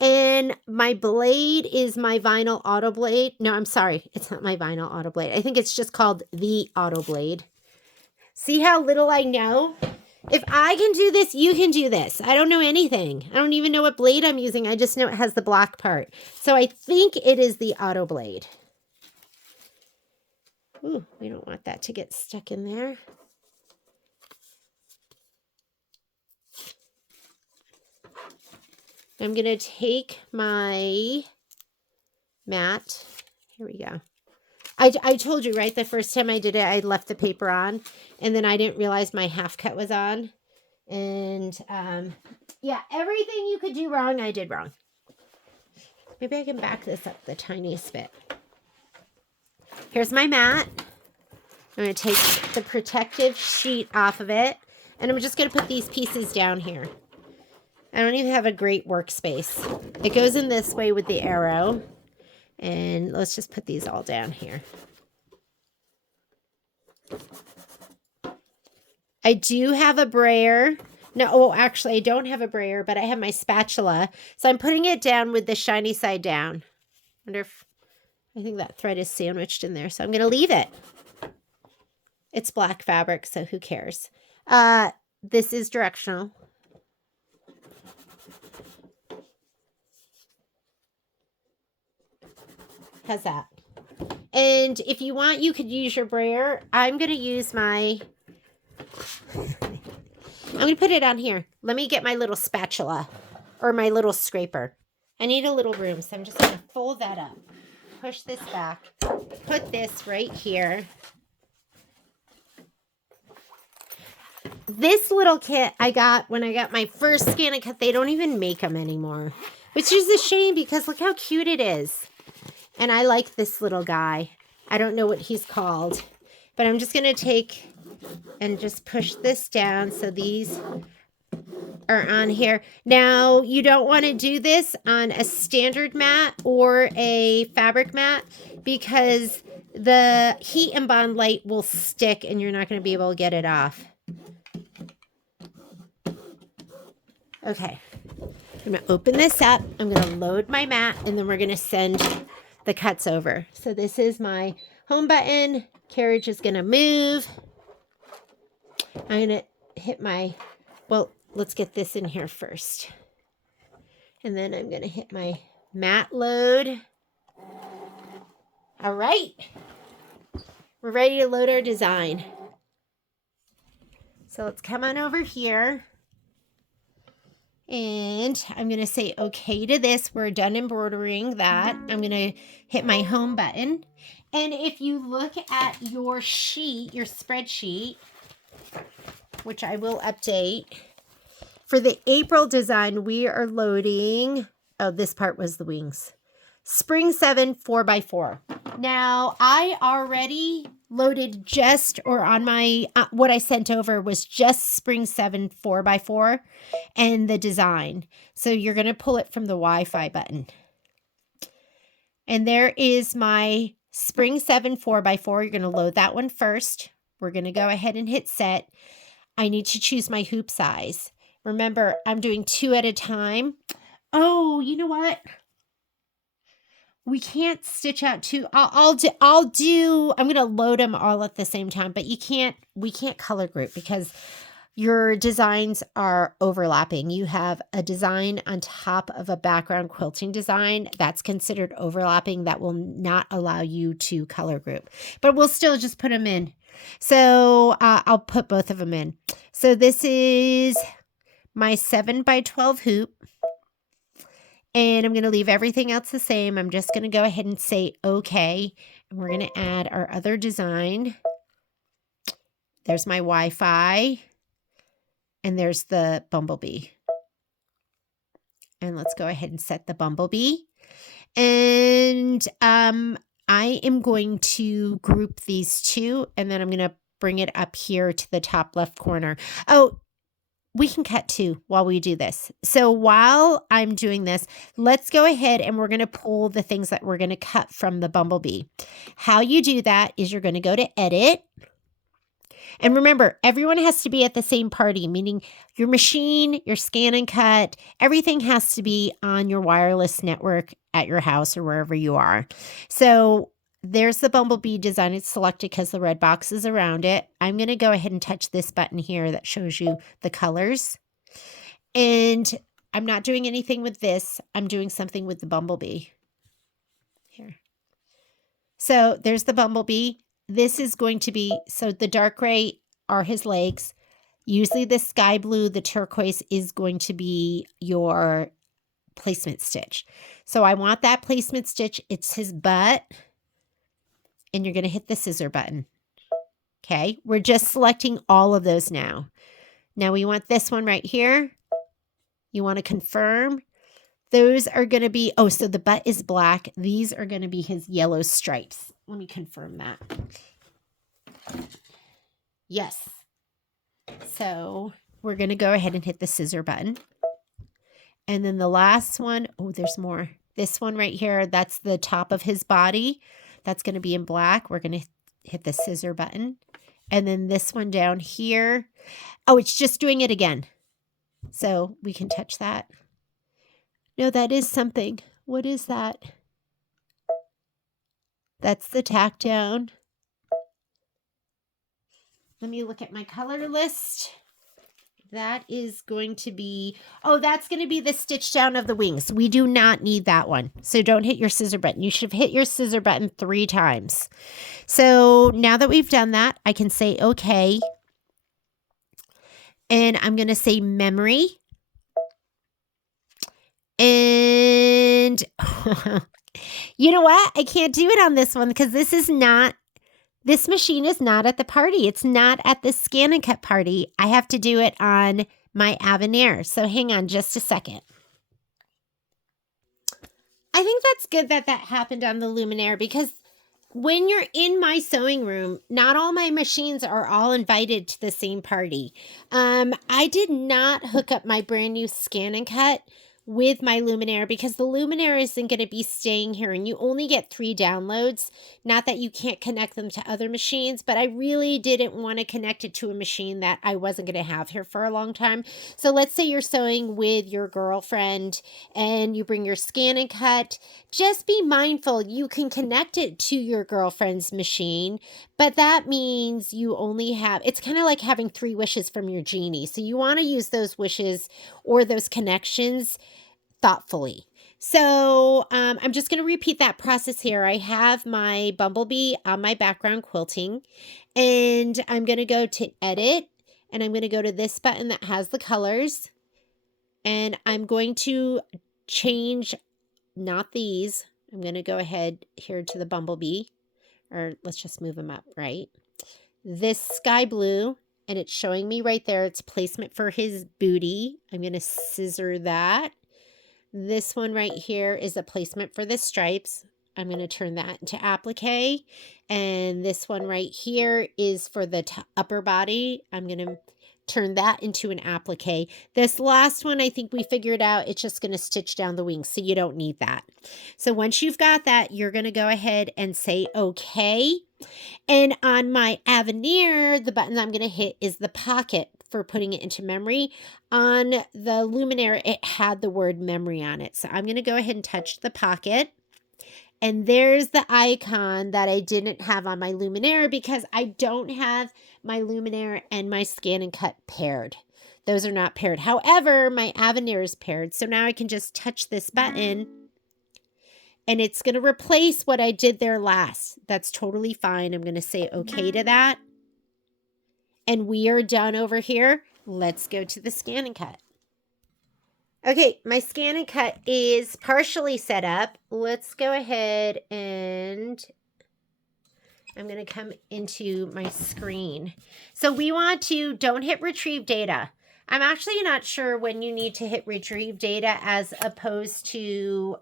And my blade is my vinyl auto blade. No, I'm sorry. It's not my vinyl auto blade. I think it's just called the auto blade. See how little I know? If I can do this, you can do this. I don't know anything. I don't even know what blade I'm using. I just know it has the black part. So I think it is the auto blade. Ooh, we don't want that to get stuck in there. I'm going to take my mat. Here we go. I told you, right? The first time I did it, I left the paper on. And then I didn't realize my half cut was on. And yeah, everything you could do wrong, I did wrong. Maybe I can back this up the tiniest bit. Here's my mat. I'm going to take the protective sheet off of it. And I'm just going to put these pieces down here. I don't even have a great workspace. It goes in this way with the arrow. And let's just put these all down here. I do have a brayer. No, oh, actually, I don't have a brayer, but I have my spatula. So I'm putting it down with the shiny side down. Wonder if, I think that thread is sandwiched in there, so I'm going to leave it. It's black fabric, so who cares? This is directional. How's that? And if you want, you could use your brayer. I'm going to use my... I'm going to put it on here. Let me get my little spatula or my little scraper. I need a little room, so I'm just going to fold that up. Push this back. Put this right here. This little kit I got when I got my first Scan and Cut. They don't even make them anymore, which is a shame because look how cute it is. And I like this little guy. I don't know what he's called, but I'm just going to take and just push this down so these are on here. Now, you don't want to do this on a standard mat or a fabric mat because the heat and bond light will stick and you're not going to be able to get it off. Okay, I'm going to open this up. I'm going to load my mat and then we're going to send the cuts over. So this is my home button. Carriage is going to move. I'm going to hit my, well, let's get this in here first. And then I'm going to hit my mat load. All right. We're ready to load our design. So let's come on over here. And I'm going to say okay to this. We're done embroidering that. I'm going to hit my home button. And if you look at your sheet, your spreadsheet, which I will update, for the April design, we are loading, oh, this part was the wings. Spring 7 4x4. Now, I already loaded just, or on my, what I sent over was just Spring 7 4x4 and the design. So you're going to pull it from the Wi-Fi button. And there is my Spring 7 4x4. You're going to load that one first. We're going to go ahead and hit set. I need to choose my hoop size. Remember, I'm doing 2 at a time. Oh, you know what? We can't stitch out 2. I'm going to load them all at the same time, but we can't color group because your designs are overlapping. You have a design on top of a background quilting design that's considered overlapping. That will not allow you to color group, but we'll still just put them in. So I'll put both of them in. So this is my 7x12 hoop. And I'm going to leave everything else the same. I'm just going to go ahead and say okay. And we're going to add our other design. There's my Wi-Fi. And there's the bumblebee. And let's go ahead and set the bumblebee. And I am going to group these 2. And then I'm going to bring it up here to the top left corner. Oh, we can cut 2 while we do this. So while I'm doing this, let's go ahead and we're going to pull the things that we're going to cut from the bumblebee. How you do that is you're going to go to edit. And remember, everyone has to be at the same party, meaning your machine, your scan and cut, everything has to be on your wireless network at your house or wherever you are. So there's the bumblebee design. It's selected because the red box is around it. I'm going to go ahead and touch this button here that shows you the colors. And I'm not doing anything with this. I'm doing something with the bumblebee. Here. So there's the bumblebee. This is going to be, so the dark gray are his legs. Usually the sky blue, the turquoise is going to be your placement stitch. So I want that placement stitch. It's his butt. And you're going to hit the scissor button. Okay, we're just selecting all of those now. Now we want this one right here. You want to confirm. Those are going to be, oh, so the butt is black. These are going to be his yellow stripes. Let me confirm that. Yes. So we're going to go ahead and hit the scissor button. And then the last one, oh, there's more. This one right here, that's the top of his body. That's going to be in black. We're going to hit the scissor button. And then this one down here. Oh, it's just doing it again. So we can touch that. No, that is something. What is that? That's the tack down. Let me look at my color list. That is going to be, oh, that's going to be the stitch down of the wings. We do not need that one. So don't hit your scissor button. You should have hit your scissor button 3 times. So now that we've done that, I can say okay. And I'm going to say memory. And you know what? I can't do it on this one because this machine is not at the party. It's not at the scan and cut party. I have to do it on my Avenir. So hang on just a second. I think that's good that that happened on the Luminaire because when you're in my sewing room, not all my machines are all invited to the same party. I did not hook up my brand new scan and cut with my Luminaire because the Luminaire isn't going to be staying here and you only get 3 downloads. Not that you can't connect them to other machines, but I really didn't want to connect it to a machine that I wasn't going to have here for a long time. So let's say you're sewing with your girlfriend and you bring your scan and cut. Just be mindful you can connect it to your girlfriend's machine, but that means you only have, it's kind of like having 3 wishes from your genie. So you want to use those wishes or those connections thoughtfully. So I'm just going to repeat that process here. I have my bumblebee on my background quilting and I'm going to go to edit and I'm going to go to this button that has the colors and I'm going to change, not these. I'm going to go ahead here to the bumblebee, or let's just move them up, right? This sky blue, and it's showing me right there. It's placement for his booty. I'm going to scissor that. This one right here is a placement for the stripes. I'm going to turn that into applique. And this one right here is for the upper body. I'm going to turn that into an applique. This last one, I think we figured out it's just going to stitch down the wings, so you don't need that. So once you've got that, you're going to go ahead and say okay. And on my Avenir, the button I'm going to hit is the pocket for putting it into memory. On the Luminaire, it had the word memory on it. So I'm going to go ahead and touch the pocket. And there's the icon that I didn't have on my Luminaire because I don't have my Luminaire and my scan and cut paired. Those are not paired. However, my Avenir is paired. So now I can just touch this button and it's going to replace what I did there last. That's totally fine. I'm going to say okay to that. And we are done over here. Let's go to the scan and cut. Okay, my scan and cut is partially set up. Let's go ahead and I'm going to come into my screen. So we want to, don't hit retrieve data. I'm actually not sure when you need to hit retrieve data as opposed to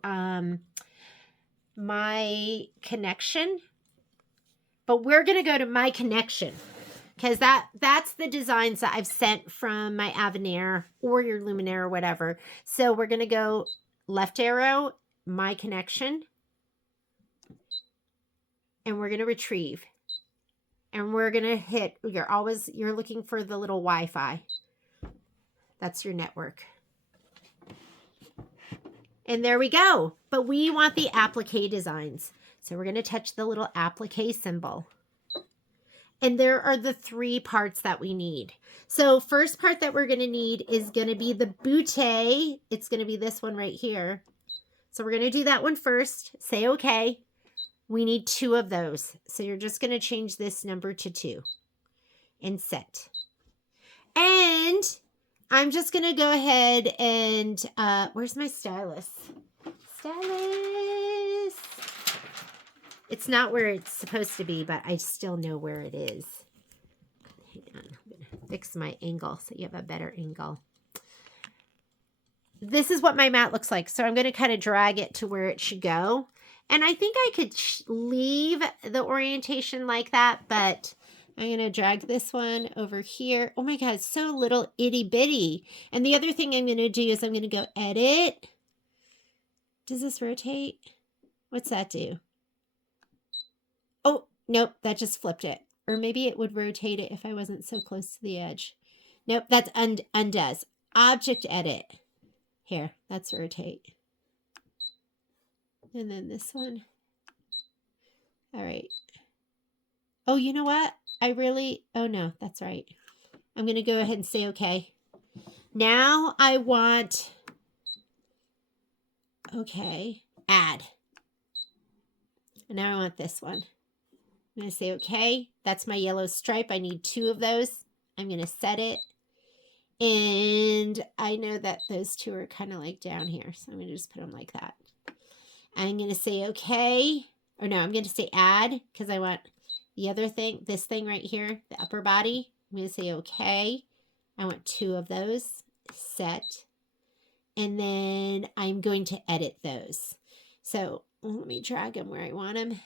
my connection. But we're going to go to my connection. Because that's the designs that I've sent from my Avenir or your Luminaire or whatever. So we're going to go left arrow, my connection. And we're going to retrieve. And we're going to hit, you're looking for the little Wi-Fi. That's your network. And there we go. But we want the applique designs. So we're going to touch the little applique symbol. And there are the 3 parts that we need. So first part that we're going to need is going to be the bootay. It's going to be this one right here. So we're going to do that one first. Say okay. We need 2 of those. So you're just going to change this number to 2 and set. And I'm just going to go ahead and, where's my stylus? Stylus! It's not where it's supposed to be, but I still know where it is. Hang on, I'm going to fix my angle so you have a better angle. This is what my mat looks like. So I'm going to kind of drag it to where it should go. And I think I could leave the orientation like that, but I'm going to drag this one over here. Oh my God, it's so little itty bitty. And the other thing I'm going to do is I'm going to go edit. Does this rotate? What's that do? Oh, nope, that just flipped it. or maybe it would rotate it if I wasn't so close to the edge. Nope, that's undoes. Object edit. Here, that's rotate. And then this one. All right. Oh, you know what? Oh no, that's right. I'm going to go ahead and say okay. Now I want, okay, add. And now I want this one. I'm going to say okay. That's my yellow stripe. I need 2 of those. I'm going to set it. And I know that those 2 are kind of like down here. So I'm going to just put them like that. I'm going to say okay. Or no, I'm going to say add because I want the other thing, this thing right here, the upper body. I'm going to say okay. I want 2 of those. Set. And then I'm going to edit those. So let me drag them where I want them.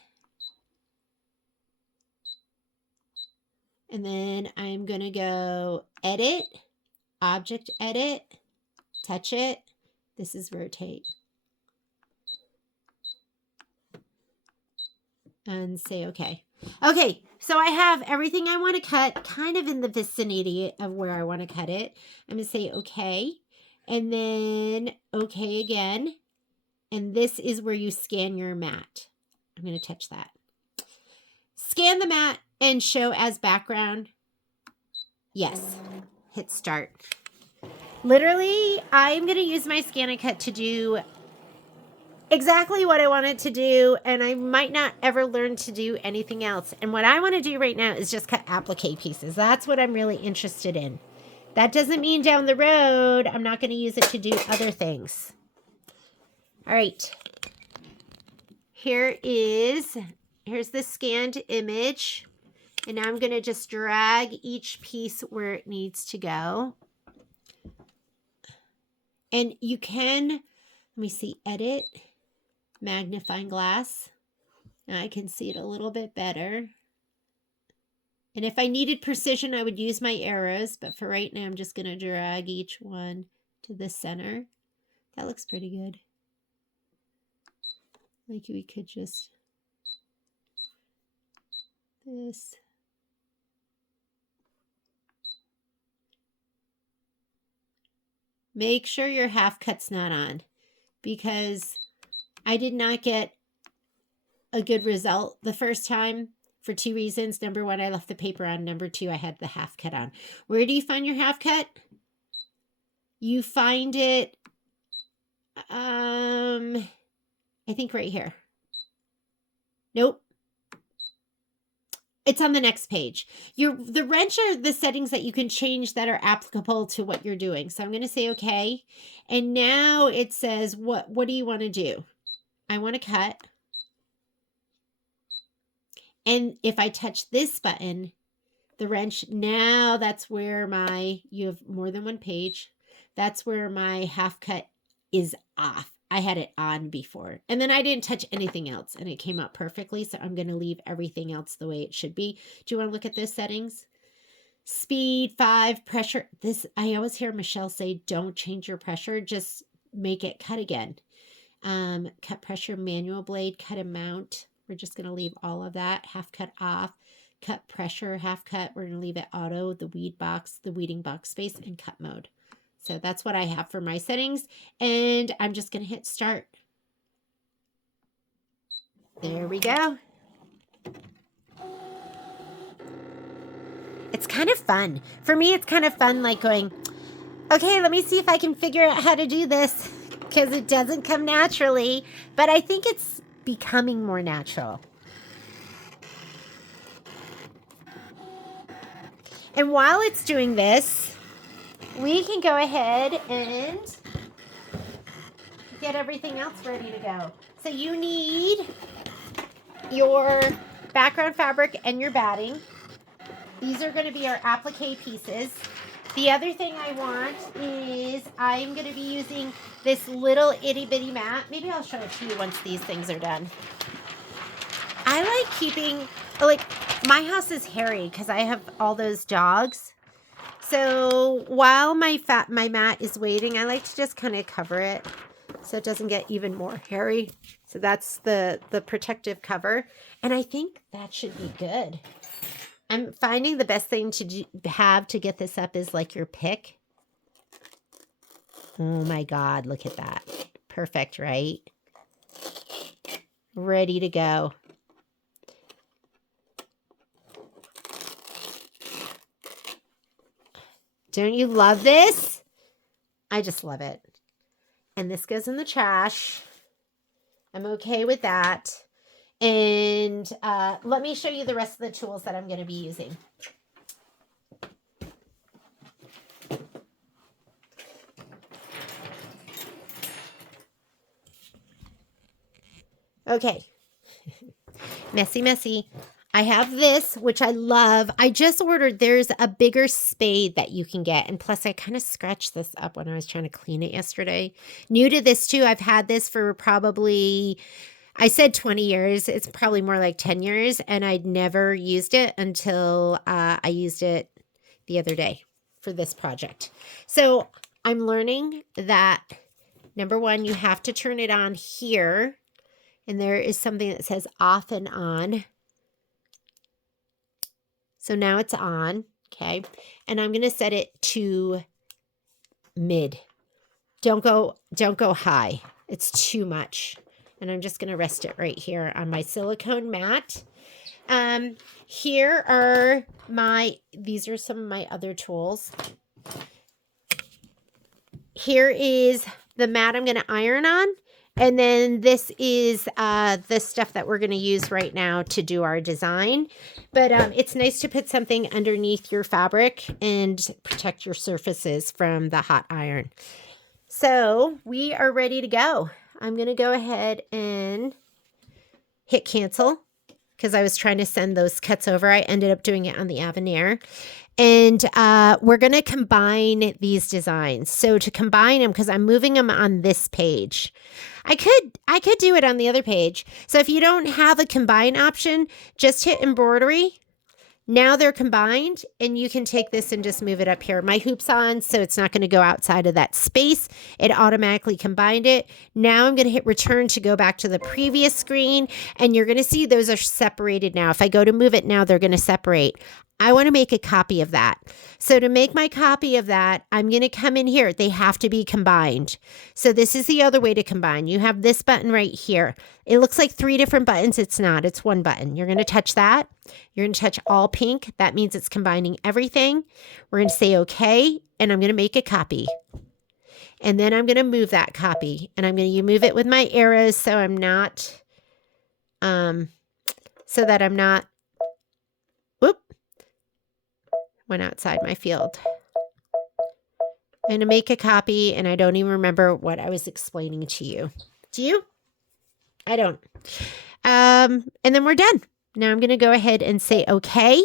And then I'm going to go edit, object edit, touch it. This is rotate. And say okay. Okay, so I have everything I want to cut kind of in the vicinity of where I want to cut it. I'm going to say okay. And then okay again. And this is where you scan your mat. I'm going to touch that. Scan the mat and show as background. Yes. Hit start. Literally, I'm going to use my scan and cut to do exactly what I want it to do, and I might not ever learn to do anything else. And what I want to do right now is just cut applique pieces. That's what I'm really interested in. That doesn't mean down the road I'm not going to use it to do other things. All right. Here's the scanned image. And now I'm going to just drag each piece where it needs to go. And you can, let me see, edit, magnifying glass. Now I can see it a little bit better. And if I needed precision, I would use my arrows. But for right now, I'm just going to drag each one to the center. That looks pretty good. Like we could just, this. Make sure your half cut's not on, because I did not get a good result the first time for 2 reasons. Number 1, I left the paper on. Number 2, I had the half cut on. Where do you find your half cut? You find it, I think right here. Nope. It's on the next page. The wrench are the settings that you can change that are applicable to what you're doing. So I'm going to say okay. And now it says, what do you want to do? I want to cut. And if I touch this button, the wrench, now that's where you have more than one page. That's where my half cut is off. I had it on before. And then I didn't touch anything else and it came out perfectly. So I'm going to leave everything else the way it should be. Do you want to look at those settings? Speed, 5, pressure. This, I always hear Michelle say, don't change your pressure. Just make it cut again. Cut pressure, manual blade, cut amount. We're just going to leave all of that. Half cut off. Cut pressure, half cut. We're going to leave it auto, the weed box, the weeding box space, and cut mode. So that's what I have for my settings. And I'm just going to hit start. There we go. It's kind of fun. For me, it's kind of fun like going, okay, let me see if I can figure out how to do this, because it doesn't come naturally. But I think it's becoming more natural. And while it's doing this, we can go ahead and get everything else ready to go. So you need your background fabric and your batting. These are going to be our applique pieces. The other thing I want is I'm going to be using this little itty bitty mat. Maybe I'll show it to you once these things are done. I like keeping, my house is hairy because I have all those dogs. So while my mat is waiting, I like to just kind of cover it so it doesn't get even more hairy. So that's the protective cover. And I think that should be good. I'm finding the best thing to have to get this up is like your pick. Oh my God, look at that. Perfect, right? Ready to go. Don't you love this? I just love it. And this goes in the trash. I'm okay with that. And let me show you the rest of the tools that I'm going to be using. Okay. Messy, messy. I have this, which I love. I just ordered, there's a bigger spade that you can get. And plus, I kind of scratched this up when I was trying to clean it yesterday. New to this, too. I've had this for probably, I said 20 years. It's probably more like 10 years. And I'd never used it until I used it the other day for this project. So I'm learning that, number one, you have to turn it on here. And there is something that says off and on. So now it's on, okay? And I'm going to set it to mid. Don't go high. It's too much. And I'm just going to rest it right here on my silicone mat. Here are these are some of my other tools. Here is the mat I'm going to iron on. And then this is the stuff that we're going to use right now to do our design. But it's nice to put something underneath your fabric and protect your surfaces from the hot iron. So we are ready to go. I'm going to go ahead and hit cancel because I was trying to send those cuts over. I ended up doing it on the Avenir. And we're going to combine these designs. So to combine them, because I'm moving them on this page, I could do it on the other page. So if you don't have a combine option, just hit embroidery. Now they're combined, and you can take this and just move it up here. My hoop's on, so it's not going to go outside of that space. It automatically combined it. Now I'm going to hit return to go back to the previous screen, and you're going to see those are separated now. If I go to move it now, they're going to separate. I want to make a copy of that. So to make my copy of that, I'm going to come in here. They have to be combined. So this is the other way to combine. You have this button right here. It looks like 3 different buttons. It's not. It's one button. You're going to touch that. You're going to touch all pink. That means it's combining everything. We're going to say okay, and I'm going to make a copy. And then I'm going to move that copy, and I'm going to move it with my arrows so I'm not, whoop, went outside my field. I'm going to make a copy, and I don't even remember what I was explaining to you. Do you? I don't. And then we're done. Now I'm going to go ahead and say okay.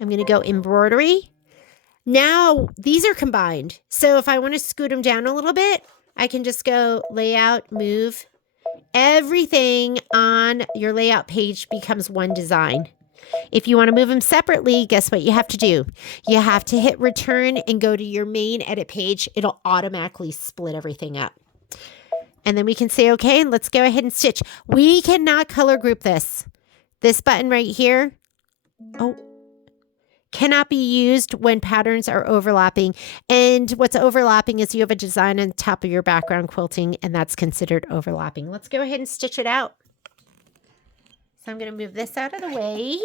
I'm going to go embroidery. Now these are combined. So if I want to scoot them down a little bit, I can just go layout, move. Everything on your layout page becomes one design. If you want to move them separately, guess what you have to do? You have to hit return and go to your main edit page. It'll automatically split everything up. And then we can say, okay, and let's go ahead and stitch. We cannot color group this. This button right here, cannot be used when patterns are overlapping. And what's overlapping is you have a design on top of your background quilting, and that's considered overlapping. Let's go ahead and stitch it out. So I'm going to move this out of the way.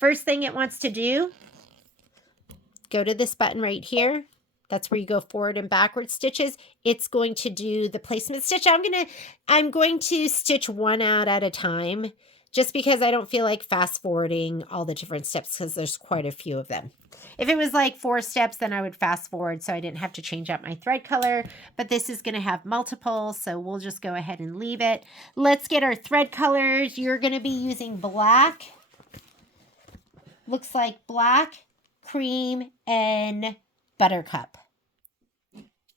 First thing it wants to do, go to this button right here. That's where you go forward and backward stitches. It's going to do the placement stitch. I'm going to stitch one out at a time just because I don't feel like fast forwarding all the different steps because there's quite a few of them. If it was like 4 steps, then I would fast forward so I didn't have to change out my thread color, but this is going to have multiple, so we'll just go ahead and leave it. Let's get our thread colors. You're going to be using black. Looks like black, cream, and buttercup.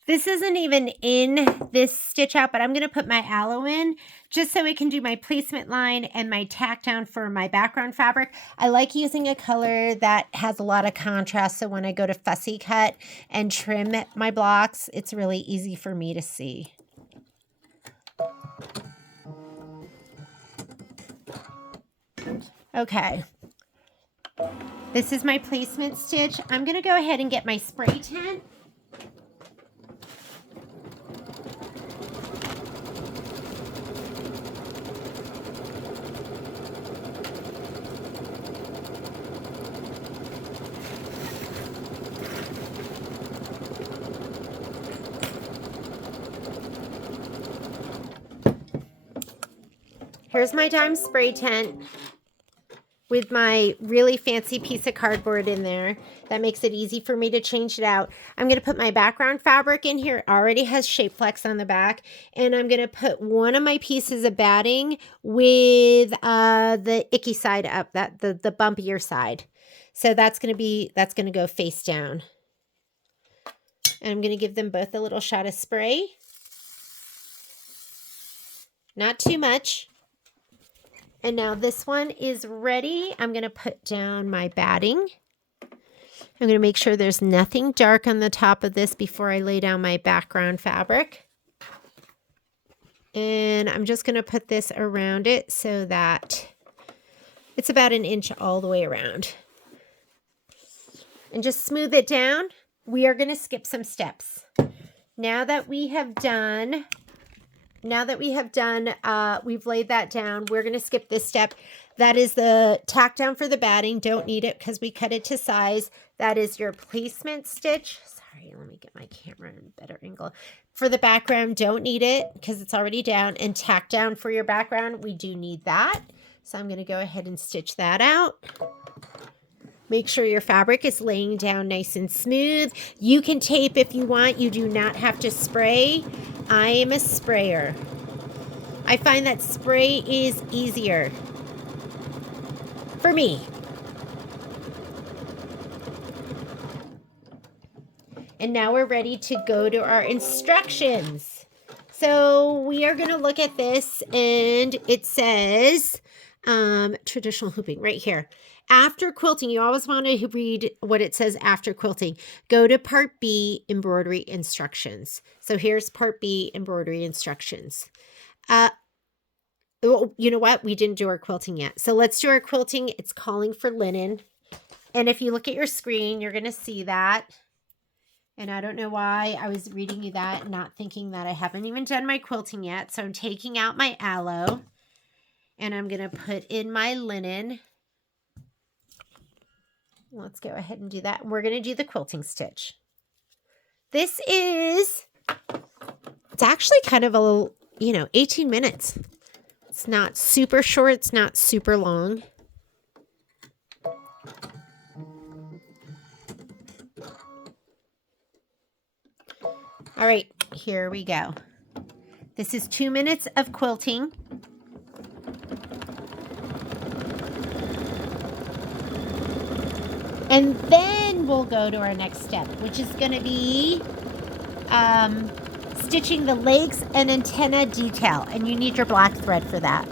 This isn't even in this stitch out, but I'm going to put my aloe in just so I can do my placement line and my tack down for my background fabric. I like using a color that has a lot of contrast, so when I go to fussy cut and trim my blocks, it's really easy for me to see. Okay. This is my placement stitch. I'm going to go ahead and get my spray tent. Here's my dime spray tent with my really fancy piece of cardboard in there. That makes it easy for me to change it out. I'm going to put my background fabric in here. It already has shape flex on the back. And I'm going to put one of my pieces of batting with the icky side up, the bumpier side. So that's going to go face down. And I'm going to give them both a little shot of spray. Not too much. And now this one is ready. I'm going to put down my batting. I'm going to make sure there's nothing dark on the top of this before I lay down my background fabric. And I'm just going to put this around it so that it's about 1 inch all the way around. And just smooth it down. We are going to skip some steps. Now that we have done, we've laid that down, we're going to skip this step. That is the tack down for the batting. Don't need it because we cut it to size. That is your placement stitch. Sorry, let me get my camera in a better angle. For the background, don't need it because it's already down. And tack down for your background, we do need that. So I'm going to go ahead and stitch that out. Make sure your fabric is laying down nice and smooth. You can tape if you want. You do not have to spray. I am a sprayer. I find that spray is easier for me. And now we're ready to go to our instructions. So we are going to look at this, and it says traditional hooping right here. After quilting, you always want to read what it says after quilting. Go to Part B, Embroidery Instructions. So here's Part B, Embroidery Instructions. You know what? We didn't do our quilting yet. So let's do our quilting. It's calling for linen. And if you look at your screen, you're going to see that. And I don't know why I was reading you that, not thinking that I haven't even done my quilting yet. So I'm taking out my aloe. And I'm going to put in my linen. Let's go ahead and do that. We're going to do the quilting stitch. This is, it's actually kind of a, 18 minutes. It's not super short. It's not super long. All right, here we go. This is 2 minutes of quilting. And then we'll go to our next step, which is going to be stitching the legs and antenna detail. And you need your black thread for that.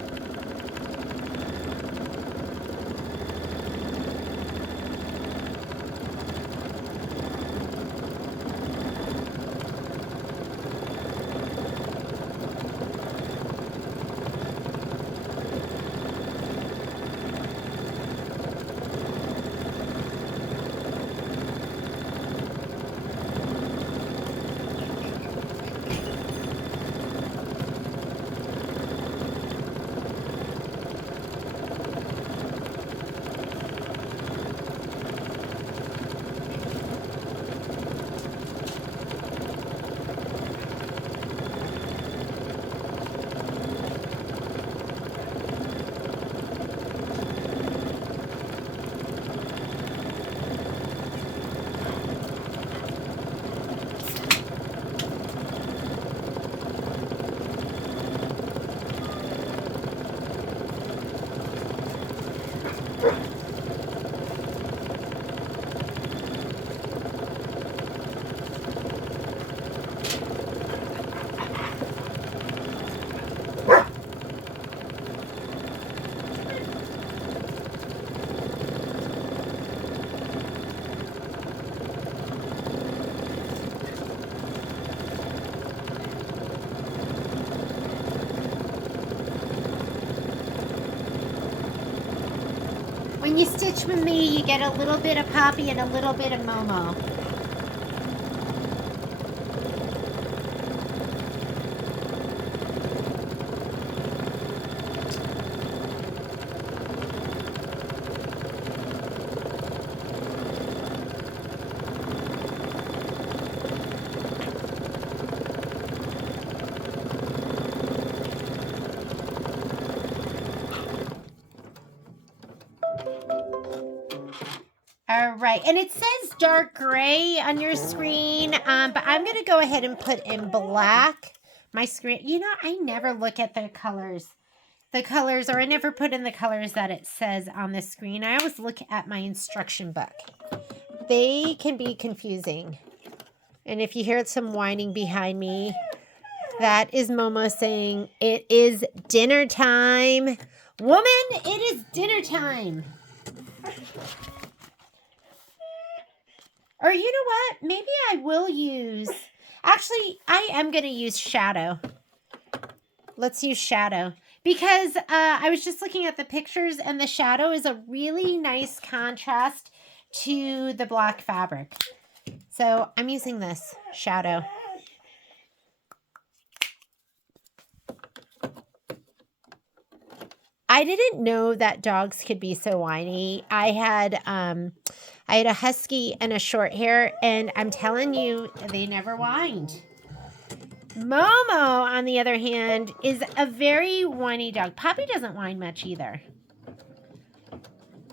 you stitch with me, you get a little bit of Poppy and a little bit of Momo. All right, and it says dark gray on your screen, but I'm going to go ahead and put in black. My screen, you know, I never look at the colors, or I never put in the colors that it says on the screen. I always look at my instruction book. They can be confusing. And if you hear some whining behind me, that is Momo saying, it is dinner time. Woman, it is dinner time. Or you know what? Maybe I will use... Actually, I am going to use shadow. Let's use shadow. Because I was just looking at the pictures, and the shadow is a really nice contrast to the black fabric. So I'm using this shadow. I didn't know that dogs could be so whiny. I had a husky and a short hair, and I'm telling you, they never whined. Momo, on the other hand, is a very whiny dog. Poppy doesn't whine much either.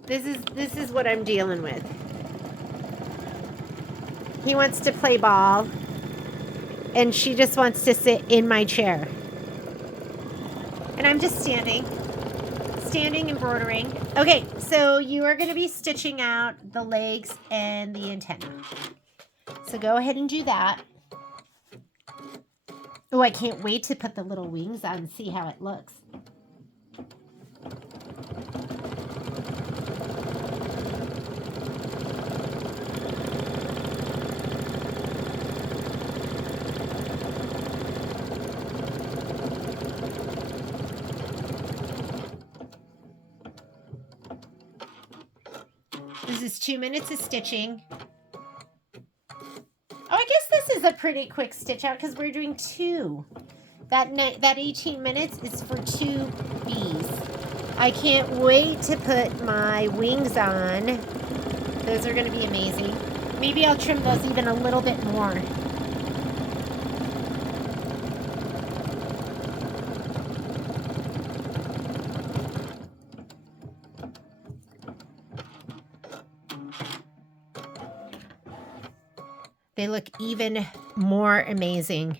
This is what I'm dealing with. He wants to play ball, and she just wants to sit in my chair. And I'm just standing embroidering. Okay, so you are going to be stitching out the legs and the antenna. So go ahead and do that. Oh, I can't wait to put the little wings on and see how it looks. This is 2 minutes of stitching. Oh, I guess this is a pretty quick stitch out because we're doing 2. That 18 minutes is for 2 bees. I can't wait to put my wings on. Those are going to be amazing. Maybe I'll trim those even a little bit more. They look even more amazing.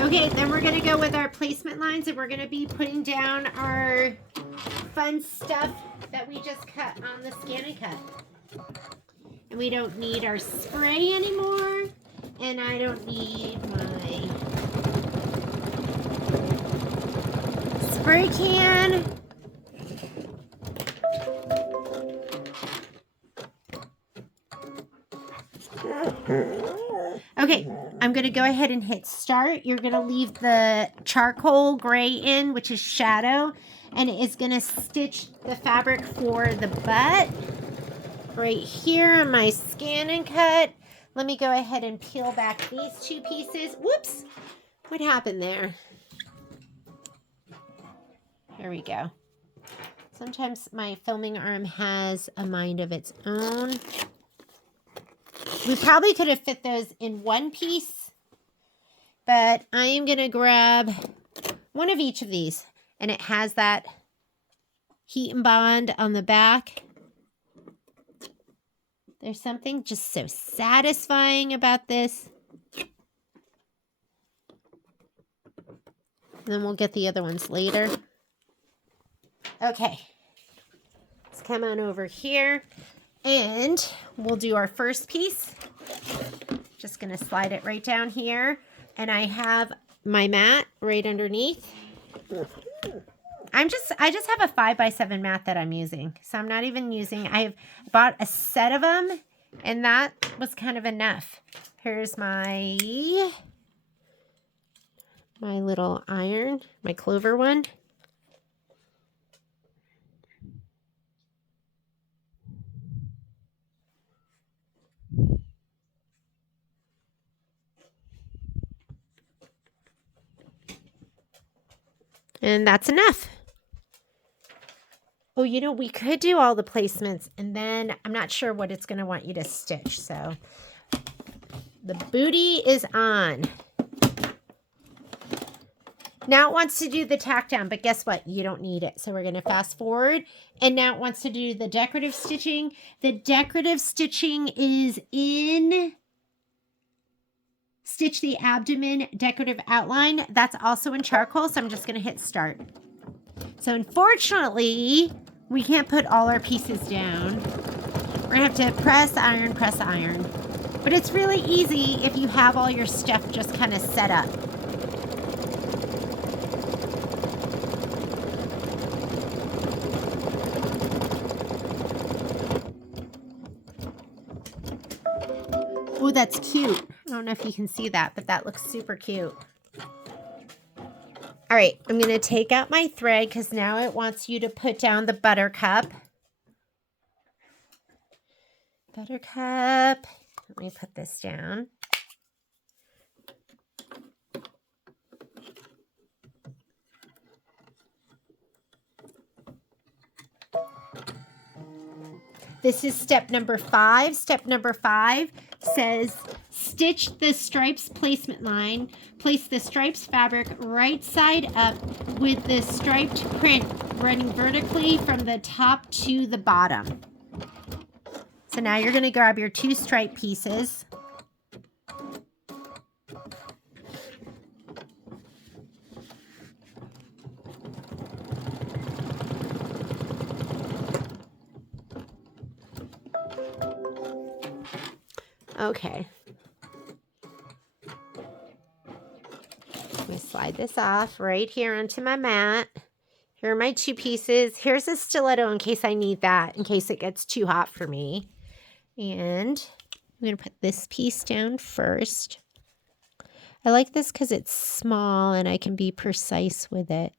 Okay, then we're going to go with our placement lines, and we're going to be putting down our fun stuff that we just cut on the Scan and Cut. And we don't need our spray anymore, and I don't need my spray can. Okay, I'm going to go ahead and hit start. You're going to leave the charcoal gray in, which is shadow, and it is going to stitch the fabric for the butt right here on my scan and cut. Let me go ahead and peel back these two pieces. Whoops! What happened there? There we go. Sometimes my filming arm has a mind of its own. We probably could have fit those in one piece, but I am going to grab one of each of these, and it has that heat and bond on the back. There's something just so satisfying about this. And then we'll get the other ones later. Okay, let's come on over here and we'll do our first piece. Just gonna slide it right down here. And I have my mat right underneath. I just have a 5x7 mat that I'm using. So I'm not even using, I've bought a set of them and that was kind of enough. Here's my little iron, my clover one. And that's enough. Oh, you know, we could do all the placements and then I'm not sure what it's going to want you to stitch. So the booty is on. Now it wants to do the tack down, but guess what? You don't need it. So we're going to fast forward. And now it wants to do the decorative stitching. The decorative stitching is in Stitch the Abdomen Decorative Outline. That's also in charcoal. So I'm just going to hit start. So unfortunately, we can't put all our pieces down. We're going to have to press iron. But it's really easy if you have all your stuff just kind of set up. Oh, that's cute. I don't know if you can see that, but that looks super cute. All right, I'm going to take out my thread because now it wants you to put down the buttercup. Buttercup. Let me put this down. This is step number 5. Step number 5 says stitch the stripes placement line. Place the stripes fabric right side up with the striped print running vertically from the top to the bottom. So now you're going to grab your 2 stripe pieces. Okay. Let me slide this off right here onto my mat. Here are my 2 pieces. Here's a stiletto in case I need that, in case it gets too hot for me. And I'm going to put this piece down first. I like this because it's small and I can be precise with it.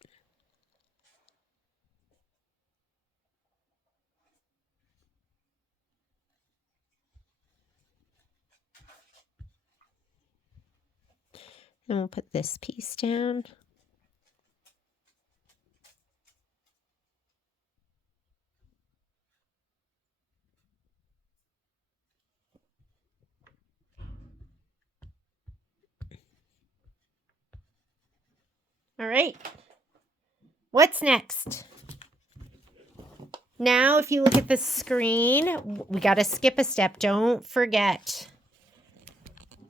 And we'll put this piece down. All right. What's next? Now, if you look at the screen, we got to skip a step. Don't forget.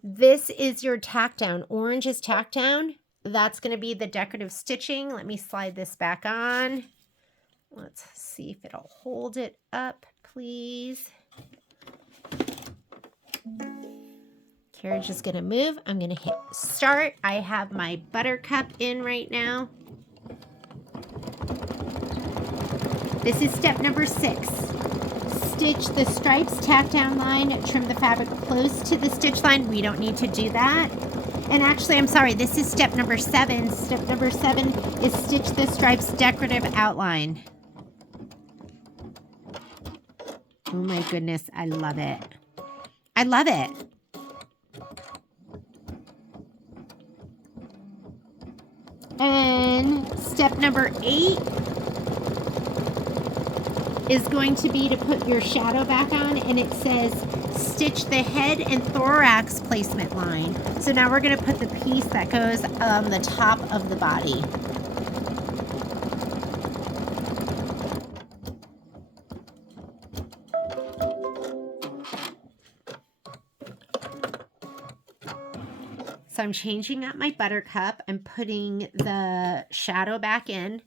This is your tack down. Orange is tack down. That's going to be the decorative stitching. Let me slide this back on. Let's see if it'll hold it up, please. Carriage is going to move. I'm going to hit start. I have my buttercup in right now. This is step number 6. Stitch the stripes, tack down line, trim the fabric close to the stitch line. We don't need to do that. And actually, I'm sorry, this is step number 7. Step number 7 is stitch the stripes decorative outline. Oh my goodness, I love it. I love it. And step number 8 is going to be to put your shadow back on, and it says stitch the head and thorax placement line. So now we're going to put the piece that goes on the top of the body. So I'm changing out my buttercup. I'm putting the shadow back in.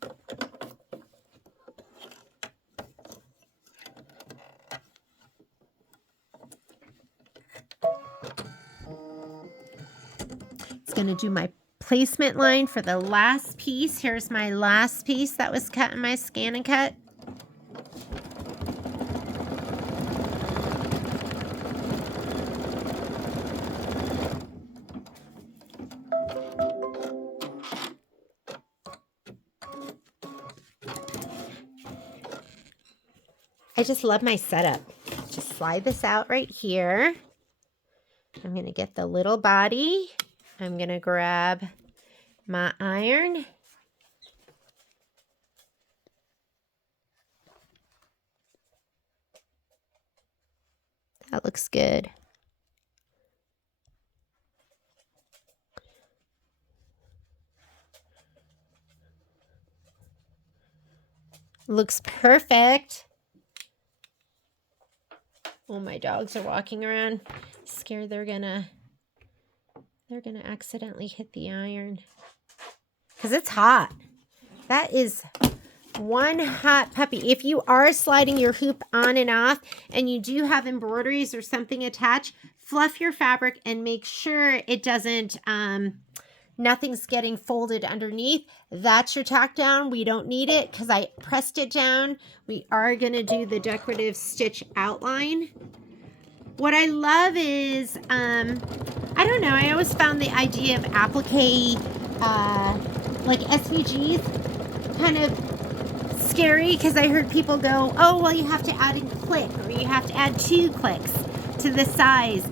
It's going to do my placement line for the last piece. Here's my last piece that was cut in my scan and cut. I just love my setup. Just slide this out right here. I'm going to get the little body. I'm going to grab my iron. That looks good. Looks perfect. Oh, my dogs are walking around. Scared they're gonna accidentally hit the iron. Because it's hot. That is one hot puppy. If you are sliding your hoop on and off and you do have embroideries or something attached, fluff your fabric and make sure it doesn't, nothing's getting folded underneath. That's your tack down. We don't need it because I pressed it down. We are going to do the decorative stitch outline. What I love is, I don't know, I always found the idea of applique, like SVGs, kind of scary because I heard people go, oh, well, you have to add a click or you have to add 2 clicks to the size.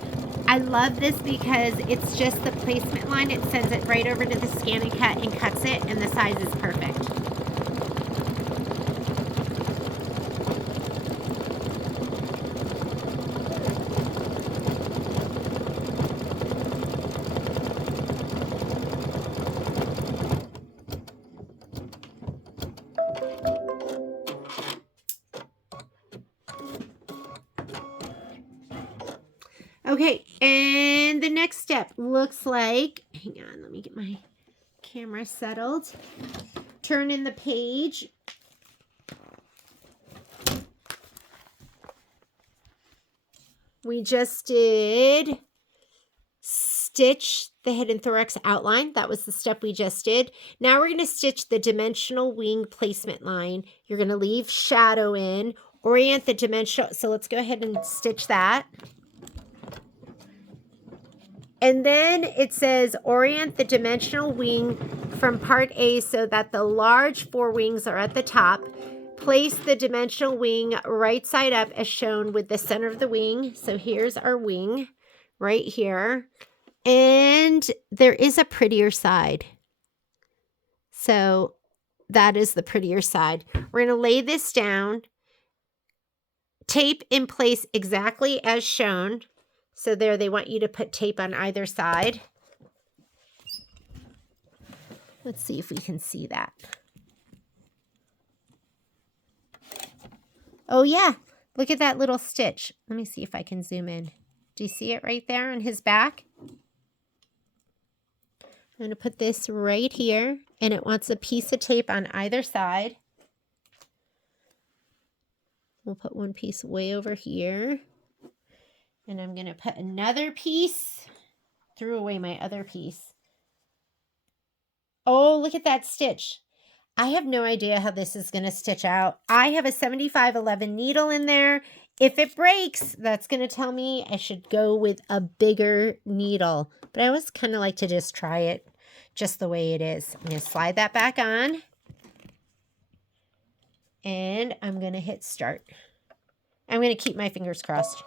I love this because it's just the placement line. It sends it right over to the scan and cut and cuts it, and the size is perfect. Okay, and the next step looks like, hang on, let me get my camera settled. Turn in the page. We just did stitch the head and thorax outline. That was the step we just did. Now we're going to stitch the dimensional wing placement line. You're going to leave shadow in, orient the dimensional. So let's go ahead and stitch that. And then it says orient the dimensional wing from part A so that the large 4 wings are at the top. Place the dimensional wing right side up as shown with the center of the wing. So here's our wing right here. And there is a prettier side. So that is the prettier side. We're going to lay this down. Tape in place exactly as shown. So there, they want you to put tape on either side. Let's see if we can see that. Oh yeah, look at that little stitch. Let me see if I can zoom in. Do you see it right there on his back? I'm going to put this right here, and it wants a piece of tape on either side. We'll put one piece way over here. And I'm going to put another piece. Threw away my other piece. Oh, look at that stitch. I have no idea how this is going to stitch out. I have a 7511 needle in there. If it breaks, that's going to tell me I should go with a bigger needle. But I always kind of like to just try it just the way it is. I'm going to slide that back on. And I'm going to hit start. I'm going to keep my fingers crossed.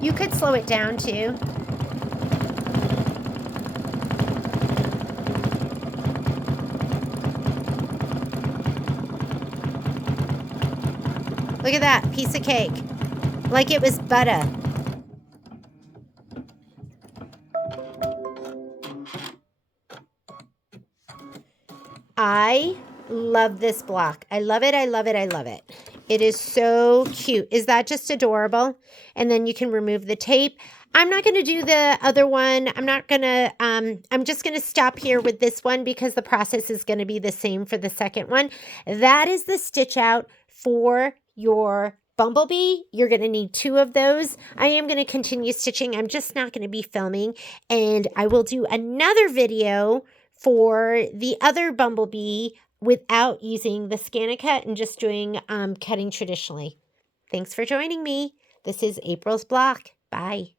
You could slow it down too. Look at that piece of cake. Like it was butter. I love this block. I love it. I love it. I love it. It is so cute. Is that just adorable? And then you can remove the tape. I'm not going to do the other one. I'm just going to stop here with this one because the process is going to be the same for the second one. That is the stitch out for your bumblebee. You're going to need 2 of those. I am going to continue stitching. I'm just not going to be filming, and I will do another video for the other bumblebee without using the Scan-A-Cut and just doing cutting traditionally. Thanks for joining me. This is April's Block. Bye.